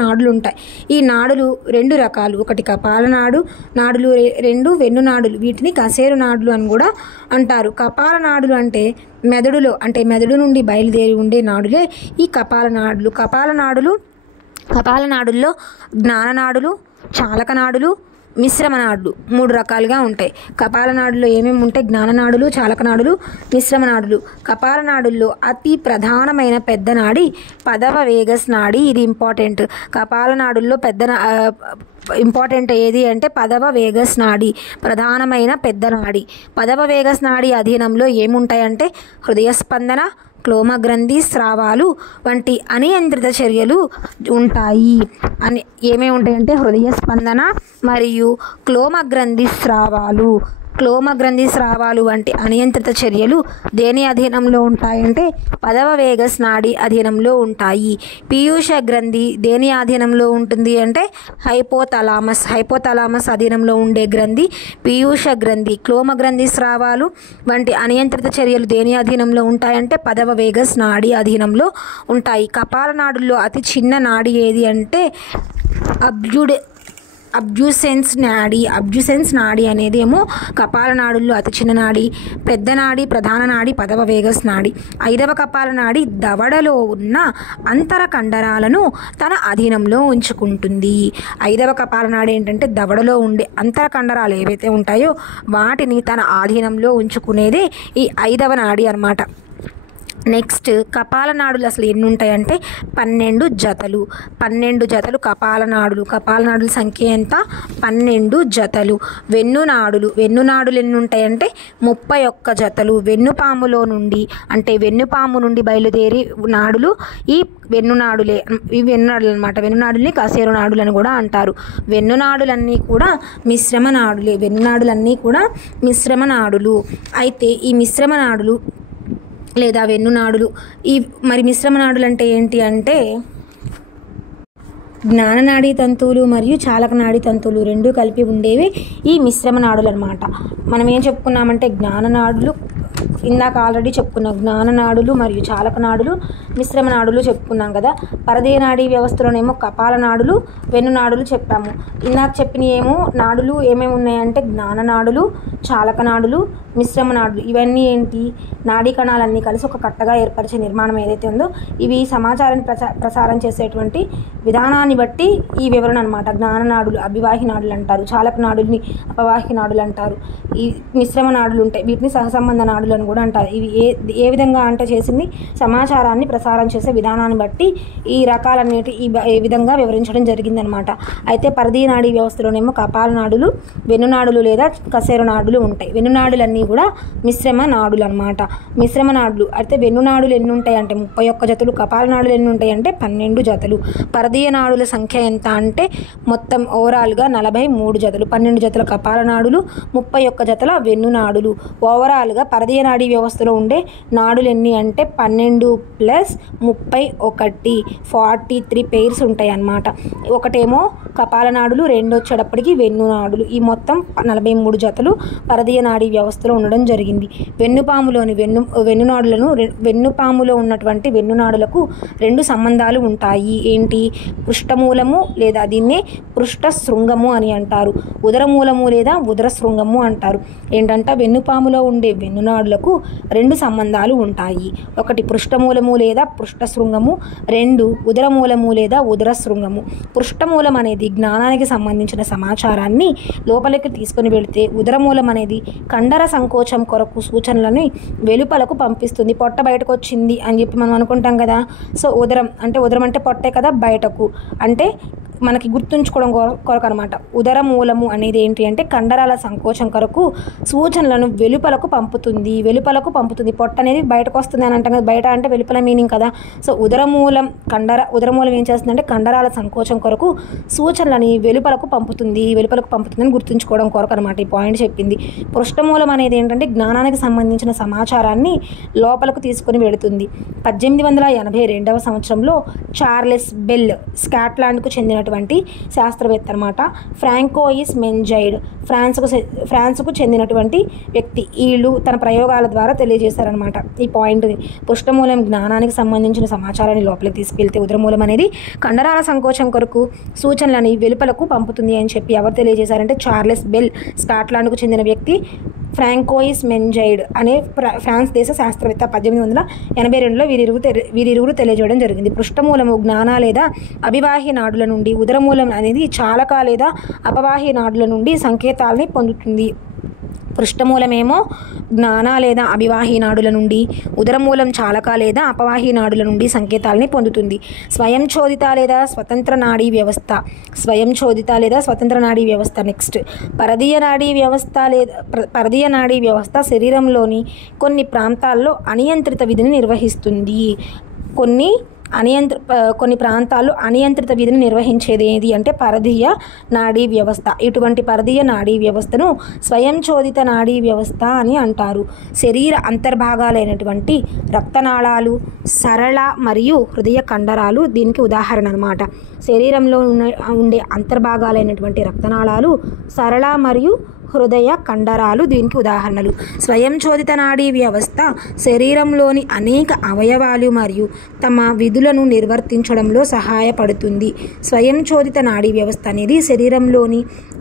నాడులు ఉంటాయి. ఈ నాడులు 2 రకాలు. ఒకటి కపాల నాడులు, 2 వెన్ను నాడులు. వీటిని కశేరు నాడులు అని కూడా అంటారు. కపాల నాడులు అంటే మెదడు నుండి బయలుదేరి ఉండే నాడులే ఈ కపాల నాడుల్లో జ్ఞాననాడులు, చాలకనాడులు, మిశ్రమనాడులు 3 రకాలుగా ఉంటాయి. కపాలనాడుల్లో ఏమేమి ఉంటాయి? జ్ఞాననాడులు, చాలకనాడులు, మిశ్రమనాడులు. కపాలనాడుల్లో అతి ప్రధానమైన పెద్ద నాడి పదవ వేగస్ నాడి. ఇది ఇంపార్టెంట్. కపాలనాడుల్లో ఇంపార్టెంట్ ఏది అంటే పదవ వేగస్ నాడి, ప్రధానమైన పెద్ద నాడి. పదవ వేగస్ నాడి అధీనంలో ఏముంటాయంటే హృదయ స్పందన, క్లోమగ్రంథి స్రావాలు వంటి అనియంత్రిత చర్యలు ఉంటాయి. ఏమేమి ఉంటాయంటే హృదయ స్పందన మరియు క్లోమగ్రంథి స్రావాలు వంటి అనియంత్రిత చర్యలు దేని అధీనంలో ఉంటాయంటే పదవ వేగస్ నాడి అధీనంలో ఉంటాయి. పీయూష గ్రంథి దేని అధీనంలో ఉంటుంది అంటే హైపోథలామస్ అధీనంలో ఉండే గ్రంథి పీయూష గ్రంథి. క్లోమగ్రంథి స్రావాలు వంటి అనియంత్రిత చర్యలు దేని అధీనంలో ఉంటాయంటే పదవ వేగస్ నాడి అధీనంలో ఉంటాయి. కపాల నాడుల్లో అతి చిన్న నాడి ఏది అంటే అబ్డ్యూసెన్స్ నాడి అనేది ఏమో కపాల నాడుల్లో అతి చిన్న నాడి, పెద్ద నాడి, ప్రధాన నాడి, పదవ వేగస్ నాడి. 5వ కపాల నాడి దవడలో ఉన్న అంతర కండరాలను తన అధీనంలో ఉంచుకుంటుంది. 5వ కపాల నాడి ఏంటంటే దవడలో ఉండే అంతర కండరాలు ఏవైతే ఉంటాయో వాటిని తన ఆధీనంలో ఉంచుకునేదే ఈ 5వ నాడి అన్నమాట. నెక్స్ట్ కపాల నాడులు అసలు ఎన్ని ఉంటాయంటే 12 జతలు. 12 జతలు కపాల నాడుల సంఖ్య ఎంత? 12 జతలు. వెన్నునాడులు ఎన్ని ఉంటాయంటే 31 జతలు. వెన్నుపాములో నుండి అంటే వెన్నుపాము నుండి బయలుదేరి నాడులు ఈ వెన్నునాడులే. ఈ వెన్నునాడులు అనమాట. వెన్నునాడుల్ని కశేరు నాడులు అని కూడా అంటారు. వెన్నునాడులన్నీ కూడా మిశ్రమ నాడులే. వెన్నునాడులన్నీ కూడా మిశ్రమ నాడులు. అయితే ఈ మిశ్రమ నాడులు లేదా వెన్నునాడులు మరి మిశ్రమ నాడులు అంటే ఏంటి అంటే జ్ఞాననాడీ తంతువులు మరియు చాలకనాడీ తంతువులు రెండూ కలిపి ఉండేవి ఈ మిశ్రమ నాడులు అనమాట. మనం ఏం చెప్పుకున్నామంటే జ్ఞాననాడులు ఇందాక ఆల్రెడీ చెప్పుకున్నాం. జ్ఞాననాడులు మరియు చాలకనాడులు, మిశ్రమ నాడులు చెప్పుకున్నాం కదా. పరదేయ నాడీ వ్యవస్థలోనేమో కపాల నాడులు, వెన్నునాడులు చెప్పాము. ఇందాక చెప్పిన ఏమో నాడులు ఏమేమి ఉన్నాయంటే జ్ఞాననాడులు, చాలకనాడులు, మిశ్రమ నాడులు. ఇవన్నీ ఏంటి? నాడీ కణాలన్నీ కలిసి ఒక కట్టగా ఏర్పరిచే నిర్మాణం ఏదైతే ఉందో ఇవి సమాచారాన్ని ప్రసారం చేసేటువంటి విధానాన్ని బట్టి ఈ వివరణ అనమాట. జ్ఞాననాడులు అభివాహి నాడులు అంటారు, చాలకనాడుల్ని అపవాహి నాడులు అంటారు. ఈ మిశ్రమ నాడులు ఉంటాయి, వీటిని సహసంబంధ నాడులు అని కూడా అంటారు. ఇవి ఏ విధంగా అంటే చేసింది సమాచారాన్ని ప్రసారం చేసే విధానాన్ని బట్టి ఈ రకాలన్నిటి ఈ విధంగా వివరించడం జరిగిందనమాట. అయితే పరదీయ నాడీ వ్యవస్థలోనేమో కపాల నాడులు, వెన్నునాడులు లేదా కశేరు నాడులు ఉంటాయి. వెన్నునాడులన్నీ కూడా మిశ్రమ నాడులు అనమాట. మిశ్రమ నాడులు అయితే వెన్నునాడులు ఎన్ని ఉంటాయి అంటే 31 జతలు. కపాల నాడులు ఎన్ని ఉంటాయి అంటే 12 జతలు. పరదీయ నాడుల సంఖ్య ఎంత అంటే మొత్తం ఓవరాల్గా 43 జతలు. 12 జతల కపాల నాడులు, 31 జతల వెన్నునాడులు. ఓవరాల్గా పరదీయ నాడీ వ్యవస్థలో ఉండే నాడులు ఎన్ని అంటే 12 + 31 43 పెయిర్స్ ఉంటాయి అన్నమాట. ఒకటేమో కపాల నాడులు, రెండు వచ్చేటప్పటికి వెన్నునాడులు. ఈ మొత్తం 43 జతలు పరదీయ నాడీ వ్యవస్థలో ఉండడం జరిగింది. వెన్నుపాములో ఉన్నటువంటి వెన్నునాడులకు 2 సంబంధాలు ఉంటాయి. ఏంటి? పృష్ఠమూలము లేదా దీన్నే పృష్ఠ శృంగము అని అంటారు. ఉదరమూలము లేదా ఉదర శృంగము అంటారు. ఏంటంటే వెన్నుపాములో ఉండే వెన్నునాడులకు 2 సంబంధాలు ఉంటాయి. ఒకటి పృష్ఠమూలము లేదా పృష్ఠ శృంగము, 2 ఉదరమూలము లేదా ఉదర శృంగము. పృష్ఠమూలం అనేది జ్ఞానానికి సంబంధించిన సమాచారాన్ని లోపలికి తీసుకుని వెళితే, ఉదరమూలం అనేది కండర సంకోచం కొరకు సూచనలని వెలుపలకు పంపిస్తుంది. పొట్ట బయటకు వచ్చింది అని చెప్పి మనం అనుకుంటాం కదా. సో ఉదరం అంటే పొట్టే కదా, బయటకు అంటే మనకి గుర్తుంచుకోవడం కొరకు అనమాట. ఉదర మూలము అనేది ఏంటి అంటే కండరాల సంకోచం కొరకు సూచనలను వెలుపలకు పంపుతుంది. పొట్ట అనేది బయటకు వస్తుంది అని అంటాం కదా. బయట అంటే వెలుపల మీనింగ్ కదా. సో ఉదరమూలం ఏం చేస్తుందంటే కండరాల సంకోచం కొరకు సూచనలని వెలుపలకు పంపుతుంది అని గుర్తుంచుకోవడం కొరకు అనమాట ఈ పాయింట్ చెప్పింది. పృష్ఠమూలం అనేది ఏంటంటే జ్ఞానానికి సంబంధించిన సమాచారాన్ని లోపలకు తీసుకుని వెళుతుంది. 1882వ సంవత్సరంలో చార్లెస్ బెల్ స్కాట్లాండ్కు చెందినటువంటి శాస్త్రవేత్త అనమాట. ఫ్రాంకోయిస్ మెంజైడ్ ఫ్రాన్స్కు చెందినటువంటి వ్యక్తి. వీళ్ళు తన ప్రయోగాల ద్వారా తెలియజేశారనమాట ఈ పాయింట్ని. పృష్ఠమూలం జ్ఞానానికి సంబంధించిన సమాచారాన్ని లోపలికి తీసుకెళ్తే, ఉదరమూలం అనేది కండరాల సంకోచం కొరకు సూచనలని వెలుపలకు పంపుతుంది అని చెప్పి ఎవరు తెలియజేశారంటే చార్లెస్ బెల్, స్కాట్లాండ్కు చెందిన వ్యక్తి. ఫ్రాంకోయిస్ మెంజైడ్ అనే ఫ్రాన్స్ దేశ శాస్త్రవేత్త 1882లో వీరిరువురు తెలియజేయడం జరిగింది. పృష్ఠమూలము జ్ఞాన లేదా అభివాహి నాడుల నుండి, ఉదరమూలం అనేది చాలక లేదా అపవాహి నాడుల నుండి సంకేతాలని పొందుతుంది. పృష్ఠమూలమేమో జ్ఞాన లేదా అభివాహి నాడుల నుండి, ఉదరమూలం చాలక లేదా అపవాహి నాడుల నుండి సంకేతాలని పొందుతుంది. స్వయంచోదిత లేదా స్వతంత్ర నాడీ వ్యవస్థ. నెక్స్ట్ పరదీయ నాడీ వ్యవస్థ శరీరంలోని కొన్ని ప్రాంతాల్లో అనియంత్రిత విధిని నిర్వహిస్తుంది. కొన్ని ప్రాంతాల్లో అనియంత్రిత విధిని నిర్వహించేది ఏది అంటే పరదీయ నాడీ వ్యవస్థ. ఇటువంటి పరదీయ నాడీ వ్యవస్థను స్వయంచోదిత నాడీ వ్యవస్థ అని అంటారు. శరీర అంతర్భాగాలైనటువంటి రక్తనాళాలు, సరళ మరియు హృదయ కండరాలు దీనికి ఉదాహరణ అన్నమాట. శరీరంలో ఉండే అంతర్భాగాలైనటువంటి రక్తనాళాలు, సరళ మరియు హృదయ కండరాలు దీనికి ఉదాహరణలు. స్వయంచోదిత నాడీ వ్యవస్థ శరీరంలోని అనేక అవయవాలు మరియు తమ విధులను నిర్వర్తించడంలో సహాయపడుతుంది. స్వయంచోదిత నాడీ వ్యవస్థ అనేది శరీరంలోని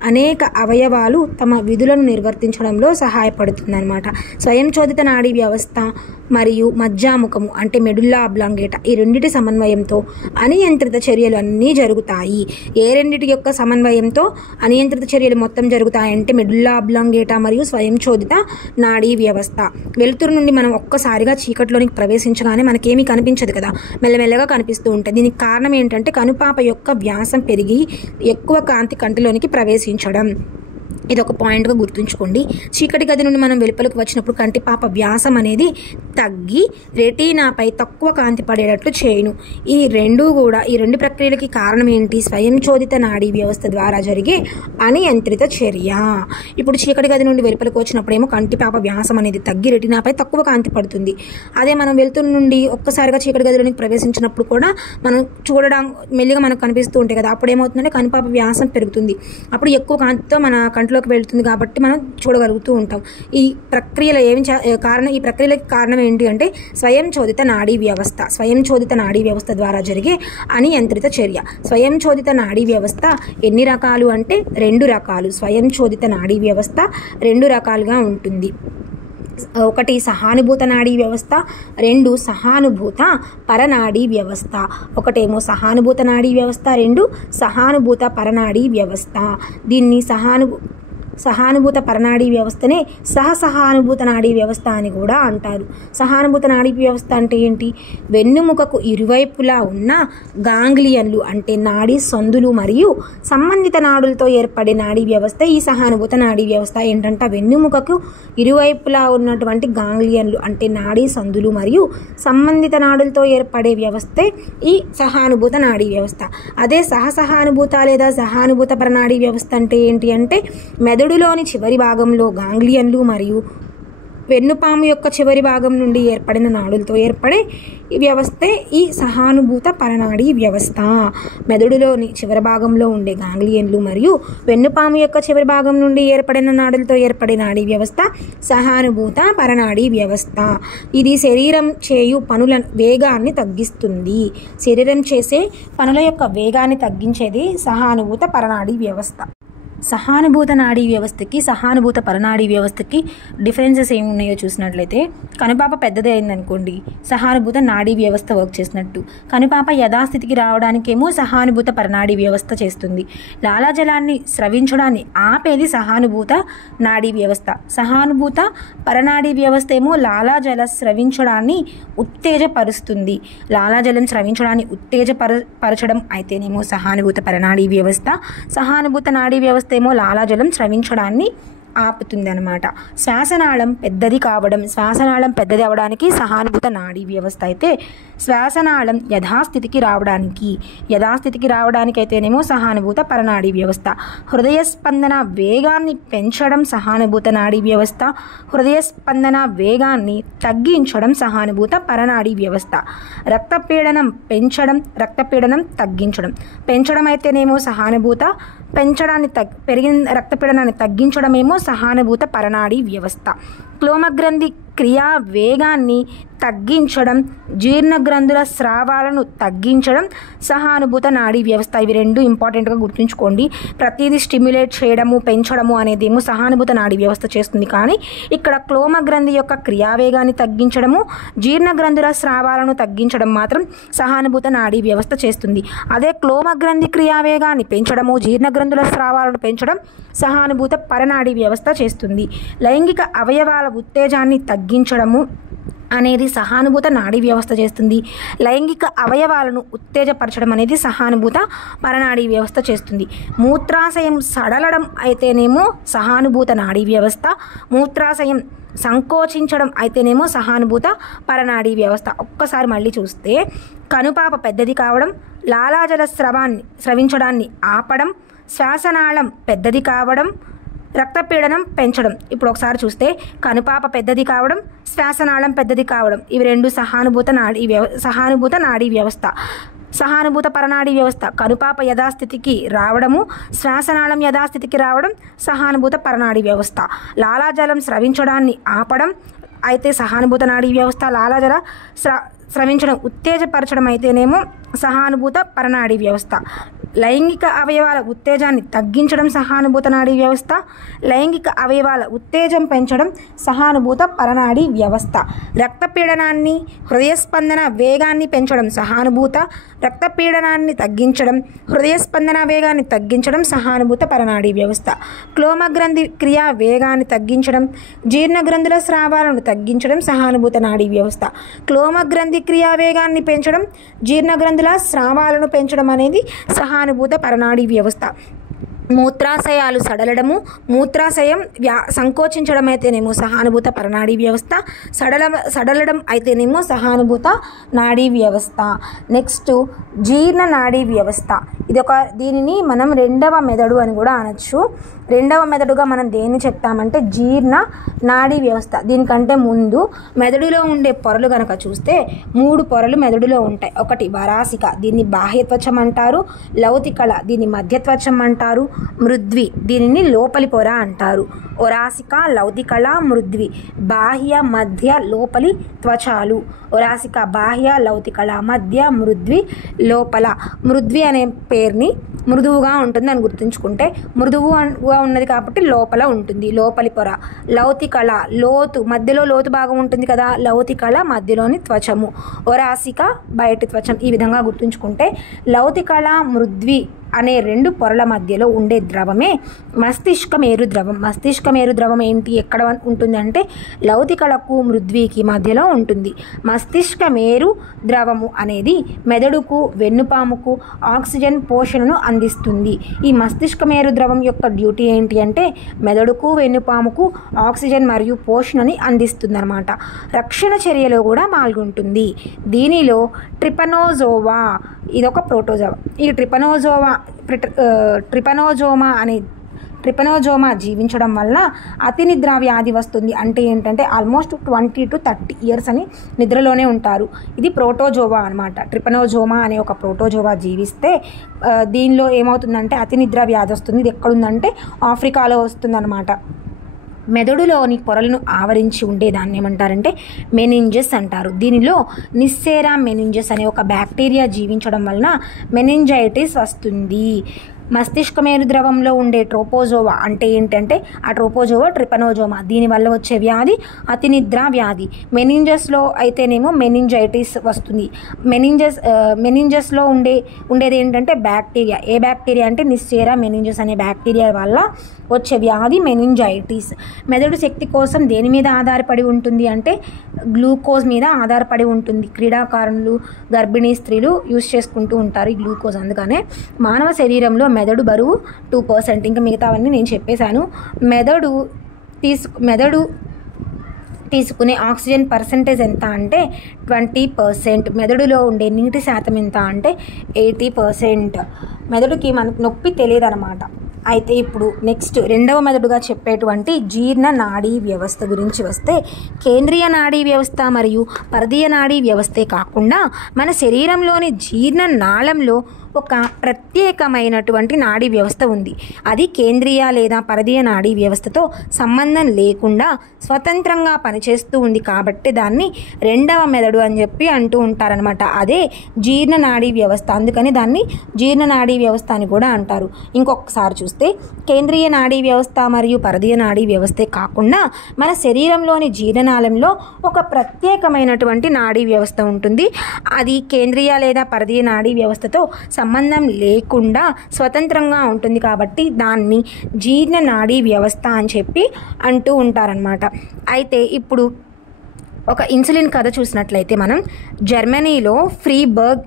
అనేక అవయవాలు తమ విధులను నిర్వర్తించడంలో సహాయపడుతుంది అన్నమాట. స్వయంచోదిత నాడీ వ్యవస్థ మరియు మజ్జాముఖము అంటే మెడుల్లా అబ్లాంగేటా ఈ రెండిటి సమన్వయంతో అనియంత్రిత చర్యలు అన్నీ జరుగుతాయి. ఏ రెండిటి యొక్క సమన్వయంతో అనియంత్రిత చర్యలు మొత్తం జరుగుతాయంటే మెడుల్లా అబ్లాంగేటా మరియు స్వయంచోదిత నాడీ వ్యవస్థ. వెలుతురు నుండి మనం ఒక్కసారిగా చీకటిలోనికి ప్రవేశించగానే మనకేమీ కనిపించదు కదా, మెల్లమెల్లగా కనిపిస్తూ ఉంటుంది. దీనికి కారణం ఏంటంటే కనుపాప యొక్క వ్యాసం పెరిగి ఎక్కువ కాంతి కంటిలోనికి ప్రవేశించడం. ఇది ఒక పాయింట్గా గుర్తుంచుకోండి. చీకటి గది నుండి మనం వెలుపలకు వచ్చినప్పుడు కంటిపాప వ్యాసం అనేది తగ్గి రెటీనాపై తక్కువ కాంతి పడేటట్లు చేయును. ఈ రెండు ప్రక్రియలకి కారణం ఏంటి? స్వయంచోదిత నాడీ వ్యవస్థ ద్వారా జరిగే అనియంత్రిత చర్య. ఇప్పుడు చీకటి గది నుండి వెలుపలకు వచ్చినప్పుడేమో కంటిపాప వ్యాసం అనేది తగ్గి రెటీనాపై తక్కువ కాంతి పడుతుంది. అదే మనం వెలుతురు నుండి ఒక్కసారిగా చీకటి గదిలోనికి ప్రవేశించినప్పుడు కూడా మనం చూడడం మెల్లిగా మనకు కనిపిస్తూ ఉంటాయి కదా, అప్పుడు ఏమవుతుందంటే కనుపాప వ్యాసం పెరుగుతుంది. అప్పుడు ఎక్కువ కాంతితో మన కంట్లో వెళ్తుంది కాబట్టి మనం చూడగలుగుతూ ఉంటాం. ఈ ప్రక్రియలో ఈ ప్రక్రియలకి కారణం ఏంటి అంటే స్వయంచోదిత నాడీ వ్యవస్థ. స్వయంచోదిత నాడీ వ్యవస్థ ద్వారా జరిగే అనియంత్రిత చర్య. స్వయంచోదిత నాడీ వ్యవస్థ ఎన్ని రకాలు అంటే 2 రకాలు. స్వయంచోదిత నాడీ వ్యవస్థ 2 రకాలుగా ఉంటుంది. 1 సహానుభూత నాడీ వ్యవస్థ, 2 సహానుభూత పరనాడీ వ్యవస్థ. ఒకటేమో సహానుభూత నాడీ వ్యవస్థ, 2 సహానుభూత పరనాడీ వ్యవస్థ. దీన్ని సహానుభూత పరనాడీ వ్యవస్థనే సహానుభూత నాడీ వ్యవస్థ అని కూడా అంటారు. సహానుభూత నాడీ వ్యవస్థ అంటే ఏంటి? వెన్నుముకకు ఇరువైపులా ఉన్న గాంగ్లియన్లు అంటే నాడీ సందులు మరియు సంబంధిత నాడులతో ఏర్పడే నాడీ వ్యవస్థ ఈ సహానుభూత నాడీ వ్యవస్థ. ఏంటంటే వెన్నుముకకు ఇరువైపులా ఉన్నటువంటి గాంగ్లియన్లు అంటే నాడీ సందులు మరియు సంబంధిత నాడులతో ఏర్పడే వ్యవస్థే ఈ సహానుభూత నాడీ వ్యవస్థ. అదే సహానుభూత లేదా సహానుభూత పరనాడీ వ్యవస్థ అంటే ఏంటి అంటే మెదడులోని చివరి భాగంలో గాంగ్లియన్లు మరియు వెన్నుపాము యొక్క చివరి భాగం నుండి ఏర్పడిన నాడులతో ఏర్పడే ఈ వ్యవస్థే ఈ సహానుభూత పరనాడీ వ్యవస్థ. మెదడులోని చివరి భాగంలో ఉండే గాంగ్లియన్లు మరియు వెన్నుపాము యొక్క చివరి భాగం నుండి ఏర్పడిన నాడులతో ఏర్పడే నాడీ వ్యవస్థ సహానుభూత పరనాడీ వ్యవస్థ. ఇది శరీరం చేయు పనుల వేగాన్ని తగ్గిస్తుంది. శరీరం చేసే పనుల యొక్క వేగాన్ని తగ్గించేది సహానుభూత పరనాడీ వ్యవస్థ. సహానుభూత నాడీ వ్యవస్థకి సహానుభూత పరనాడీ వ్యవస్థకి డిఫరెన్సెస్ ఏమి ఉన్నాయో చూసినట్లయితే కనుపాప పెద్దది అయిందనుకోండి, సహానుభూత నాడీ వ్యవస్థ వర్క్ చేసినట్టు. కనుపాప యథాస్థితికి రావడానికేమో సహానుభూత పరనాడీ వ్యవస్థ చేస్తుంది. లాలాజలాన్ని స్రవించడాన్ని ఆపేది సహానుభూత నాడీ వ్యవస్థ. సహానుభూత పరనాడీ వ్యవస్థ ఏమో లాలాజల స్రవించడాన్ని ఉత్తేజపరుస్తుంది. లాలాజలం స్రవించడాన్ని ఉత్తేజపరచడం అయితేనేమో సహానుభూత పరనాడీ వ్యవస్థ. సహానుభూత నాడీ వ్యవస్థ ఏమో లాలాజలం స్రవించడాన్ని ఆపుతుంది అన్నమాట. శ్వాసనాళం పెద్దది అవడానికి సహానుభూత నాడీ వ్యవస్థ అయితే శ్వాసనాళం యథాస్థితికి రావడానికి అయితేనేమో సహానుభూత పరనాడీ వ్యవస్థ. హృదయ స్పందన వేగాన్ని పెంచడం సహానుభూత నాడీ వ్యవస్థ. హృదయ స్పందన వేగాన్ని తగ్గించడం సహానుభూత పరనాడీ వ్యవస్థ. రక్తపీడనం తగ్గించడం. పెంచడం అయితేనేమో సహానుభూత, పెరిగిన రక్తపీడనాన్ని తగ్గించడమేమో సహానుభూత పరనాడీ వ్యవస్థ. క్లోమగ్రంథి క్రియా వేగాన్ని తగ్గించడం, జీర్ణగ్రంథుల స్రావాలను తగ్గించడం సహానుభూత నాడీ వ్యవస్థ. ఇవి 2 ఇంపార్టెంట్గా గుర్తుంచుకోండి. ప్రతిదీ స్టిమ్యులేట్ చేయడము, పెంచడము అనేది ఏమో సహానుభూత నాడీ వ్యవస్థ చేస్తుంది. కానీ ఇక్కడ క్లోమగ్రంథి యొక్క క్రియావేగాన్ని తగ్గించడము, జీర్ణగ్రంథుల స్రావాలను తగ్గించడం మాత్రం సహానుభూత నాడీ వ్యవస్థ చేస్తుంది. అదే క్లోమగ్రంథి క్రియావేగాన్ని పెంచడము, జీర్ణగ్రంథుల స్రావాలను పెంచడం సహానుభూత పరనాడీ వ్యవస్థ చేస్తుంది. లైంగిక అవయవాల ఉత్తేజాన్ని తగ్గించడము అనేది సహానుభూత నాడీ వ్యవస్థ చేస్తుంది. లైంగిక అవయవాలను ఉత్తేజపరచడం అనేది సహానుభూత పరనాడీ వ్యవస్థ చేస్తుంది. మూత్రాశయం సడలడం అయితేనేమో సహానుభూత నాడీ వ్యవస్థ. మూత్రాశయం సంకోచించడం అయితేనేమో సహానుభూత పరనాడీ వ్యవస్థ. ఒక్కసారి మళ్ళీ చూస్తే కనుపాప పెద్దది కావడం, లాలాజల స్రవించడాన్ని ఆపడం, శ్వాసనాళం పెద్దది కావడం, రక్తపీడనం పెంచడం. ఇప్పుడు ఒకసారి చూస్తే కనుపాప పెద్దది కావడం, శ్వాసనాళం పెద్దది కావడం, ఇవి 2 సహానుభూత నాడీ వ్యవస్థ. సహానుభూత పరనాడీ వ్యవస్థ కనుపాప యథాస్థితికి రావడము, శ్వాసనాళం యథాస్థితికి రావడం సహానుభూత పరనాడీ వ్యవస్థ. లాలాజలం స్రవించడాన్ని ఆపడం అయితే సహానుభూత నాడీ వ్యవస్థ. లాలాజల స్రవించడం ఉత్తేజపరచడం అయితేనేమో సహానుభూత పరనాడీ వ్యవస్థ. లైంగిక అవయవాల ఉత్తేజాన్ని తగ్గించడం సహానుభూత నాడీ వ్యవస్థ. లైంగిక అవయవాల ఉత్తేజం పెంచడం సహానుభూత పరనాడీ వ్యవస్థ. రక్తపీడనాన్ని, హృదయస్పందన వేగాన్ని పెంచడం సహానుభూత. రక్తపీడనాన్ని తగ్గించడం, హృదయస్పందన వేగాన్ని తగ్గించడం సహానుభూత పరనాడీ వ్యవస్థ. క్లోమగ్రంథి క్రియా వేగాన్ని తగ్గించడం, జీర్ణగ్రంథుల స్రావాలను తగ్గించడం సహానుభూత నాడీ వ్యవస్థ. క్లోమగ్రంథి క్రియా వేగాన్ని పెంచడం, జీర్ణగ్రంథుల స్రావాలను పెంచడం అనేది సహానుభూత పరనాడీ వ్యవస్థ. మూత్రాశయాలు సడలడము, మూత్రాశయం సంకోచించడం అయితేనేమో సహానుభూత పరనాడీ వ్యవస్థ. సడలడం అయితేనేమో సహానుభూత నాడీ వ్యవస్థ. నెక్స్ట్ జీర్ణ నాడీ వ్యవస్థ. దీనిని మనం రెండవ మెదడు అని కూడా అనొచ్చు. రెండవ మెదడుగా మనం దేన్ని చెప్తామంటే జీర్ణ నాడీ వ్యవస్థ. దీనికంటే ముందు మెదడులో ఉండే పొరలు కనుక చూస్తే 3 పొరలు మెదడులో ఉంటాయి. ఒకటి వరాసిక, దీన్ని బాహ్యత్వచం అంటారు. లౌతికళ, దీన్ని మధ్యత్వచం అంటారు. మృద్వి, దీనిని లోపలి పొర అంటారు. ఒరాసిక, లౌతికళ, మృద్వి, బాహ్య, మధ్య, లోపలి త్వచాలు. ఒరాసిక బాహ్య, లౌతికళ మధ్య, మృద్వి లోపల. మృద్వి అనే పేరుని మృదువుగా ఉంటుంది అని గుర్తుంచుకుంటే, మృదువుగా ఉన్నది కాబట్టి లోపల ఉంటుంది, లోపలి పొర. లౌతికళ లోతు, మధ్యలో లోతు భాగం ఉంటుంది కదా, లౌతికళ మధ్యలోని త్వచము. ఒరాసిక బయటి త్వచం. ఈ విధంగా గుర్తుంచుకుంటే లౌతికళ, మృద్వి అనే 2 పొరల మధ్యలో ఉండే ద్రవమే మస్తిష్క మేరు ద్రవం. మస్తిష్క మేరు ద్రవం ఏంటి, ఎక్కడ ఉంటుందంటే లౌతికళకు మృద్వికి మధ్యలో ఉంటుంది. మస్తిష్క మేరు ద్రవము అనేది మెదడుకు, వెన్నుపాముకు ఆక్సిజన్ పోషణను అందిస్తుంది. ఈ మస్తిష్క మేరు ద్రవం యొక్క డ్యూటీ ఏంటి అంటే మెదడుకు, వెన్నుపాముకు ఆక్సిజన్ మరియు పోషణని అందిస్తుందన్నమాట. రక్షణ చర్యలో కూడా పాల్గొంటుంది. దీనిలో ట్రిపనోజోవా, ఇదొక ప్రోటోజోవా. ఈ ట్రిపనోజోమా జీవించడం వల్ల అతి నిద్రా వ్యాధి వస్తుంది. అంటే ఏంటంటే ఆల్మోస్ట్ 20 to 30 years అని నిద్రలోనే ఉంటారు. ఇది ప్రోటోజోవా అనమాట. ట్రిపనోజోమా అనే ఒక ప్రోటోజోవా జీవిస్తే దీనిలో ఏమవుతుందంటే అతి నిద్రా వ్యాధి వస్తుంది. ఇది ఎక్కడుందంటే ఆఫ్రికాలో వస్తుందన్నమాట. మెదడులోని పొరలను ఆవరించి ఉండేదాన్ని ఏమంటారంటే మెనింజెస్ అంటారు. దీనిలో నిస్సేరా మెనింజెస్ అనే ఒక బ్యాక్టీరియా జీవించడం వలన మెనింజైటిస్ వస్తుంది. మస్తిష్క మేరు ద్రవంలో ఉండే ట్రోపోజోవా అంటే ఏంటంటే ఆ ట్రోపోజోవా ట్రిపనోజోమా, దీనివల్ల వచ్చే వ్యాధి అతి నిద్రా వ్యాధి. మెనింజస్లో అయితేనేమో మెనింజైటిస్ వస్తుంది. మెనింజస్లో ఉండేది ఏంటంటే బ్యాక్టీరియా. ఏ బ్యాక్టీరియా అంటే నిస్సేరా మెనింజస్ అనే బ్యాక్టీరియా వల్ల వచ్చే వ్యాధి మెనింజైటిస్. మెదడు శక్తి కోసం దేని మీద ఆధారపడి ఉంటుంది అంటే గ్లూకోజ్ మీద ఆధారపడి ఉంటుంది. క్రీడాకారులు, గర్భిణీ స్త్రీలు యూజ్ చేసుకుంటూ ఉంటారు ఈ గ్లూకోజ్. అందుకనే మానవ శరీరంలో మెదడు బరువు 2%. ఇంకా మిగతావన్నీ నేను చెప్పేశాను. మెదడు తీసుకునే ఆక్సిజన్ పర్సెంటేజ్ ఎంత అంటే 20%. మెదడులో ఉండే నీటి శాతం ఎంత అంటే 80%. మెదడుకి మనకు నొప్పి తెలియదు అనమాట. అయితే ఇప్పుడు నెక్స్ట్ రెండవ మెదడుగా చెప్పేటువంటి జీర్ణ నాడీ వ్యవస్థ గురించి వస్తే, కేంద్రీయ నాడీ వ్యవస్థ మరియు పరదీయ నాడీ వ్యవస్థే కాకుండా మన శరీరంలోని జీర్ణ నాళంలో ఒక ప్రత్యేకమైనటువంటి నాడీ వ్యవస్థ ఉంది. అది కేంద్రీయ లేదా పరదీయ నాడీ వ్యవస్థతో సంబంధం లేకుండా స్వతంత్రంగా పనిచేస్తూ ఉంది కాబట్టి దాన్ని రెండవ మెదడు అని చెప్పి అంటూ ఉంటారనమాట. అదే జీర్ణ నాడీ వ్యవస్థ. అందుకని దాన్ని జీర్ణ నాడీ వ్యవస్థ అని కూడా అంటారు. ఇంకొకసారి చూస్తే కేంద్రీయ నాడీ వ్యవస్థ మరియు పరదీయ నాడీ వ్యవస్థే కాకుండా మన శరీరంలోని జీర్ణనాళంలో ఒక ప్రత్యేకమైనటువంటి నాడీ వ్యవస్థ ఉంటుంది. అది కేంద్రీయ లేదా పరదీయ నాడీ వ్యవస్థతో సంబంధం లేకుండా స్వతంత్రంగా ఉంటుంది కాబట్టి దాన్ని జీర్ణ నాడీ వ్యవస్థ అని చెప్పి అంటూ ఉంటారనమాట. అయితే ఇప్పుడు ఒక ఇన్సులిన్ కథ చూసినట్లయితే మనం జర్మనీలో ఫ్రీబర్గ్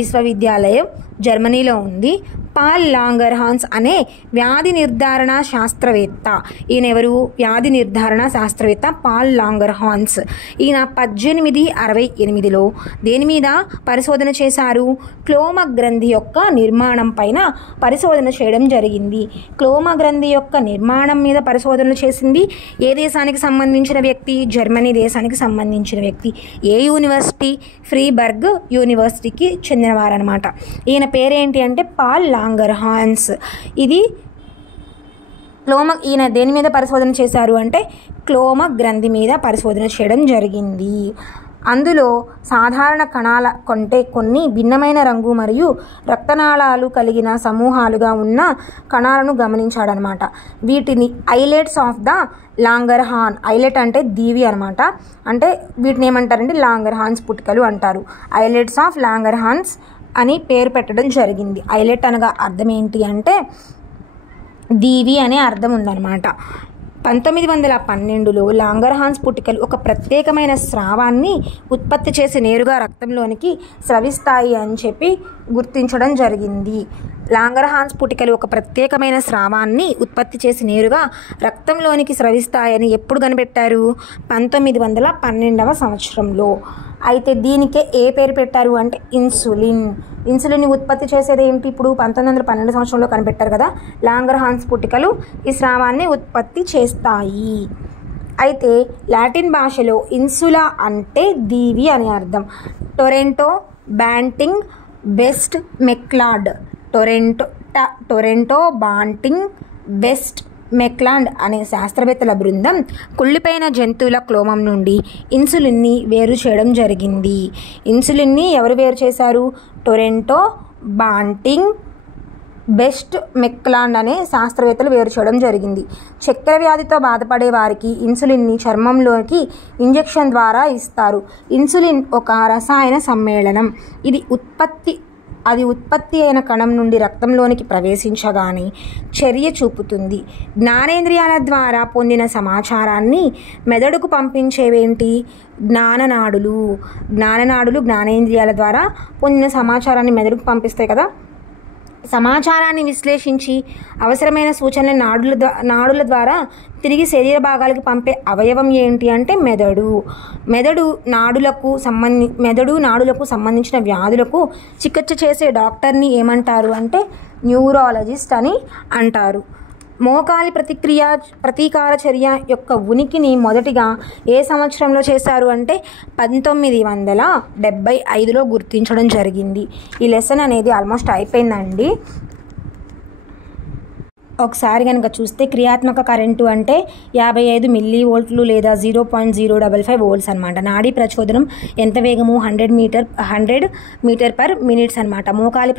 విశ్వవిద్యాలయం జర్మనీలో ఉంది. పాల్ లాంగర్హాన్స్ అనే వ్యాధి నిర్ధారణ శాస్త్రవేత్త. ఈయన ఎవరు? వ్యాధి నిర్ధారణ శాస్త్రవేత్త పాల్ లాంగర్హాన్స్. ఈయన 1868లో దేని మీద పరిశోధన చేశారు? క్లోమ గ్రంథి యొక్క నిర్మాణం పైన పరిశోధన చేయడం జరిగింది. క్లోమ గ్రంథి యొక్క నిర్మాణం మీద పరిశోధనలు చేసింది ఏ దేశానికి సంబంధించిన వ్యక్తి? జర్మనీ దేశానికి సంబంధించిన వ్యక్తి. ఏ యూనివర్సిటీ? ఫ్రీబర్గ్ యూనివర్సిటీకి చెందినవారనమాట. ఈయన పేరేంటి అంటే పాల్ లాంగర్హాన్స్. ఈయన దేని మీద పరిశోధన చేశారు అంటే క్లోమ గ్రంథి మీద పరిశోధన చేయడం జరిగింది. అందులో సాధారణ కణాల కంటే కొన్ని భిన్నమైన రంగు మరియు రక్తనాళాలు కలిగిన సమూహాలుగా ఉన్న కణాలను గమనించాడనమాట. వీటిని ఐలెట్స్ ఆఫ్ ద లాంగర్హాన్. ఐలెట్ అంటే దీవి అనమాట. అంటే వీటిని ఏమంటారంటే లాంగర్హాన్స్ పుట్టుకలు అంటారు. ఐలెట్స్ ఆఫ్ లాంగర్హాన్స్ అని పేరు పెట్టడం జరిగింది. ఐలెట్ అనగా అర్థం ఏంటి అంటే దీవి అనే అర్థం ఉందన్నమాట. 1912లో లాంగర్హాన్స్ పుట్టుకలు ఒక ప్రత్యేకమైన స్రావాన్ని ఉత్పత్తి చేసి నేరుగా రక్తంలోనికి స్రవిస్తాయి అని చెప్పి గుర్తించడం జరిగింది. లాంగర్హాన్స్ పుట్టుకలు ఒక ప్రత్యేకమైన స్రావాన్ని ఉత్పత్తి చేసి నేరుగా రక్తంలోనికి స్రవిస్తాయని ఎప్పుడు కనిపెట్టారు? 1912వ సంవత్సరంలో. అయితే దీనికే ఏ పేరు పెట్టారు అంటే ఇన్సులిన్. ఇన్సులిన్ని ఉత్పత్తి చేసేది ఏంటి? ఇప్పుడు 1912 సంవత్సరంలో కనిపెట్టారు కదా. లాంగర్హాన్స్ పుట్టుకలు ఈ స్రావాన్ని ఉత్పత్తి చేస్తాయి. అయితే లాటిన్ భాషలో ఇన్సులా అంటే దీవి అని అర్థం. Toronto, Banting, Best Macleod. Toronto, Banting, Best Macleod అనే శాస్త్రవేత్తల బృందం కుళ్ళిపోయిన జంతువుల క్లోమం నుండి ఇన్సులిన్ని వేరు చేయడం జరిగింది. ఇన్సులిన్ని ఎవరు వేరు చేశారు? టొరెంటో, బాంటింగ్, బెస్ట్ మెక్లాండ్ అనే శాస్త్రవేత్తలు వేరు చేయడం జరిగింది. చక్కెర వ్యాధితో బాధపడే వారికి ఇన్సులిన్ని చర్మంలోకి ఇంజెక్షన్ ద్వారా ఇస్తారు. ఇన్సులిన్ ఒక రసాయన సమ్మేళనం. అది ఉత్పత్తి అయిన కణం నుండి రక్తంలోనికి ప్రవేశించగానే చర్య చూపుతుంది. జ్ఞానేంద్రియాల ద్వారా పొందిన సమాచారాన్ని మెదడుకు పంపించేవేంటి? జ్ఞాననాడులు. జ్ఞానేంద్రియాల ద్వారా పొందిన సమాచారాన్ని మెదడుకు పంపిస్తాయి కదా. సమాచారాన్ని విశ్లేషించి అవసరమైన సూచనలు నాడుల ద్వారా తిరిగి శరీర భాగాలకు పంపే అవయవం ఏంటి అంటే మెదడు. మెదడు నాడులకు సంబంధించిన వ్యాధులకు చికిత్స చేసే డాక్టర్ని ఏమంటారు అంటే న్యూరాలజిస్ట్ అని అంటారు. మోకాలి ప్రతీకార చర్య యొక్క ఉనికిని మొదటిగా ఏ సంవత్సరంలో చేశారు అంటే 1975లో గుర్తించడం జరిగింది. ఈ లెసన్ అనేది ఆల్మోస్ట్ అయిపోయిందండి. ఒకసారి కనుక చూస్తే క్రియాత్మక కరెంటు అంటే 55 మిల్లీవోల్ట్లు లేదా 0.055 వోల్ట్స్ అనమాట. నాడీ ప్రచోదనం ఎంత వేగము? 100 మీటర్ పర్ మినిట్స్ అనమాట. మోకాలి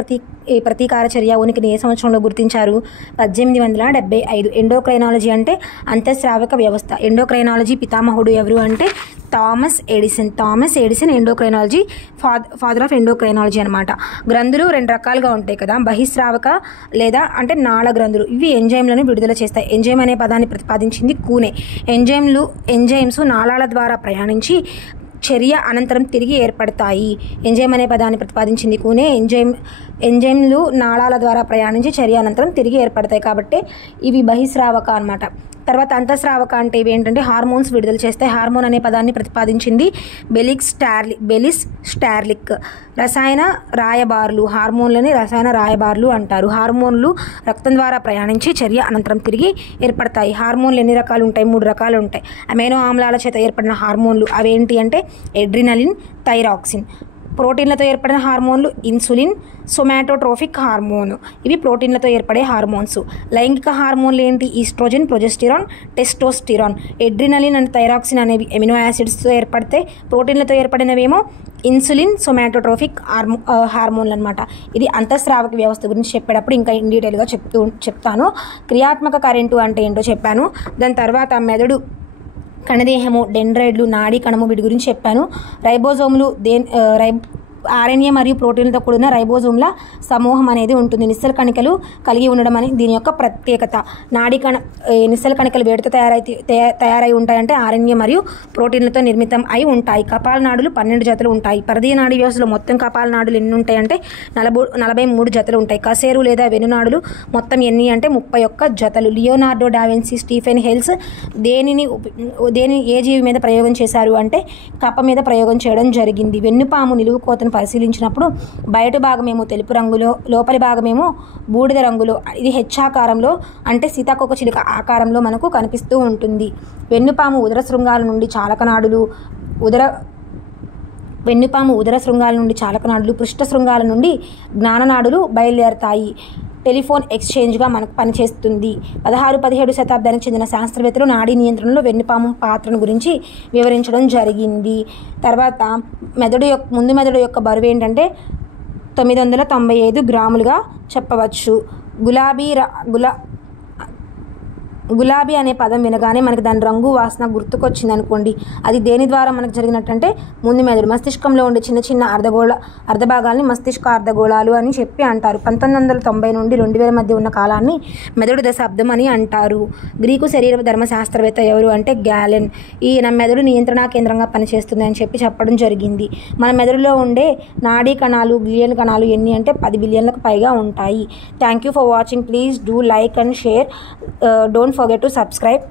ప్రతీకార చర్య ఉనికిని ఏ సంవత్సరంలో గుర్తించారు? 1875. ఎండోక్రైనాలజీ అంటే అంతఃస్రావక వ్యవస్థ. ఎండోక్రైనాలజీ పితామహుడు ఎవరు అంటే Thomas Edison endocrinology father of endocrinology అనమాట. గ్రంథులు 2 రకాలుగా ఉంటాయి కదా. బహిస్రావక లేదా అంటే నాళ గ్రంథులు. ఇవి ఎంజైమ్లను విడుదల చేస్తాయి. ఎంజైమ్ అనే పదాన్ని ప్రతిపాదించింది కూనే. ఎంజైమ్స్ నాళాల ద్వారా ప్రయాణించి చర్య అనంతరం తిరిగి ఏర్పడతాయి. ఎంజైమ్ అనే పదాన్ని ప్రతిపాదించింది కూనే. ఎంజైమ్లు నాళాల ద్వారా ప్రయాణించి చర్య అనంతరం తిరిగి ఏర్పడతాయి కాబట్టి ఇవి బహిస్రావక అనమాట. తర్వాత అంతఃస్రావక అంటే ఇవి ఏంటంటే హార్మోన్స్ విడుదల చేస్తాయి. హార్మోన్ అనే పదాన్ని ప్రతిపాదించింది బెలిస్ స్టార్లిక్. రసాయన రాయబారులు. హార్మోన్లని రసాయన రాయబారులు అంటారు. హార్మోన్లు రక్తం ద్వారా ప్రయాణించి చర్య అనంతరం తిరిగి ఏర్పడతాయి. హార్మోన్లు ఎన్ని రకాలు ఉంటాయి? 3 రకాలు ఉంటాయి. అమైనో ఆమ్లాల చేత ఏర్పడిన హార్మోన్లు అవేంటి అంటే ఎడ్రినలిన్, థైరాక్సిన్. ప్రోటీన్లతో ఏర్పడిన హార్మోన్లు ఇన్సులిన్, సొమాటోట్రోఫిక్ హార్మోన్. ఇవి ప్రోటీన్లతో ఏర్పడే హార్మోన్స్. లైంగిక హార్మోన్లు ఏంటి? Oestrogen, progesterone, testosterone. Adrenaline and thyroxine అనేవి ఎమినో యాసిడ్స్తో ఏర్పడితే ప్రోటీన్లతో ఏర్పడినవేమో ఇన్సులిన్, సొమాటోట్రోఫిక్ హార్మోన్లు అనమాట. ఇది అంతఃస్రావక వ్యవస్థ గురించి చెప్పేటప్పుడు ఇంకా ఇన్ డీటెయిల్గా చెప్తాను. క్రియాత్మక కరెంటు అంటే ఏంటో చెప్పాను. దాని తర్వాత మెదడు, కణదేహము, డెండ్రైడ్లు, నాడీ కణము వీటి గురించి చెప్పాను. రైబోజోములు ఆర్ఎన్ఏ మరియు ప్రోటీన్లతో కూడిన రైబోజోమ్ల సమూహం అనేది ఉంటుంది. నిశ్చల కణికలు కలిగి ఉండడం అని దీని యొక్క ప్రత్యేకత. నిశ్చల కణికలు వేటితో తయారై ఉంటాయంటే ఆర్ఎన్ఏ మరియు ప్రోటీన్లతో నిర్మితం అయి ఉంటాయి. కపాల నాడులు 12 జతలు ఉంటాయి. పరదీయ నాడీ వ్యవస్థలో మొత్తం కపాల నాడులు ఎన్ని ఉంటాయంటే 43 జతలు ఉంటాయి. కశేరు లేదా వెనునాడులు మొత్తం ఎన్ని అంటే 31 జతలు. లియోనార్డో డావిన్సీ, స్టీఫెన్ హెల్స్ దేనిని ఏ జీవి మీద ప్రయోగం చేశారు అంటే కప్ప మీద ప్రయోగం చేయడం జరిగింది. వెన్నుపాము నిలువు కోతను పరిశీలించినప్పుడు బయట భాగమేమో తెలుపు రంగులో, లోపలి భాగమేమో బూడిద రంగులో, ఇది హెచ్చాకారంలో అంటే సీతాకోక చిలుక ఆకారంలో మనకు కనిపిస్తూ ఉంటుంది. వెన్నుపాము ఉదర శృంగాల నుండి చాలకనాడులు, పృష్ఠ శృంగాల నుండి జ్ఞాననాడులు బయలుదేరతాయి. టెలిఫోన్ ఎక్స్చేంజ్గా మనకు పనిచేస్తుంది. 16-17 శతాబ్దానికి చెందిన శాస్త్రవేత్తలు నాడీ నియంత్రణలో వెన్నుపాము పాత్రను గురించి వివరించడం జరిగింది. తర్వాత ముందు మెదడు యొక్క బరువు ఏంటంటే 995 గ్రాములుగా చెప్పవచ్చు. గులాబీ అనే పదం వినగానే మనకి దాని రంగు వాసన గుర్తుకొచ్చింది అనుకోండి, అది దేని ద్వారా మనకు జరిగినట్టంటే ముందు మెదడు. మస్తిష్కంలో ఉండే చిన్న చిన్న అర్ధభాగాల్ని మస్తిష్క అర్ధగోళాలు అని చెప్పి అంటారు. 1990 నుండి 2000 మధ్య ఉన్న కాలాన్ని మెదడు దశాబ్దం అని అంటారు. గ్రీకు శరీర ధర్మశాస్త్రవేత్త ఎవరు అంటే గ్యాలెన్. ఈయన మెదడు నియంత్రణా కేంద్రంగా పనిచేస్తుంది అని చెప్పడం జరిగింది. మన మెదడులో ఉండే నాడీ కణాలు, గ్లియల్ కణాలు ఎన్ని అంటే 10 బిలియన్లకు పైగా ఉంటాయి. Thank you for watching. Please do like and share. Don't forget to subscribe.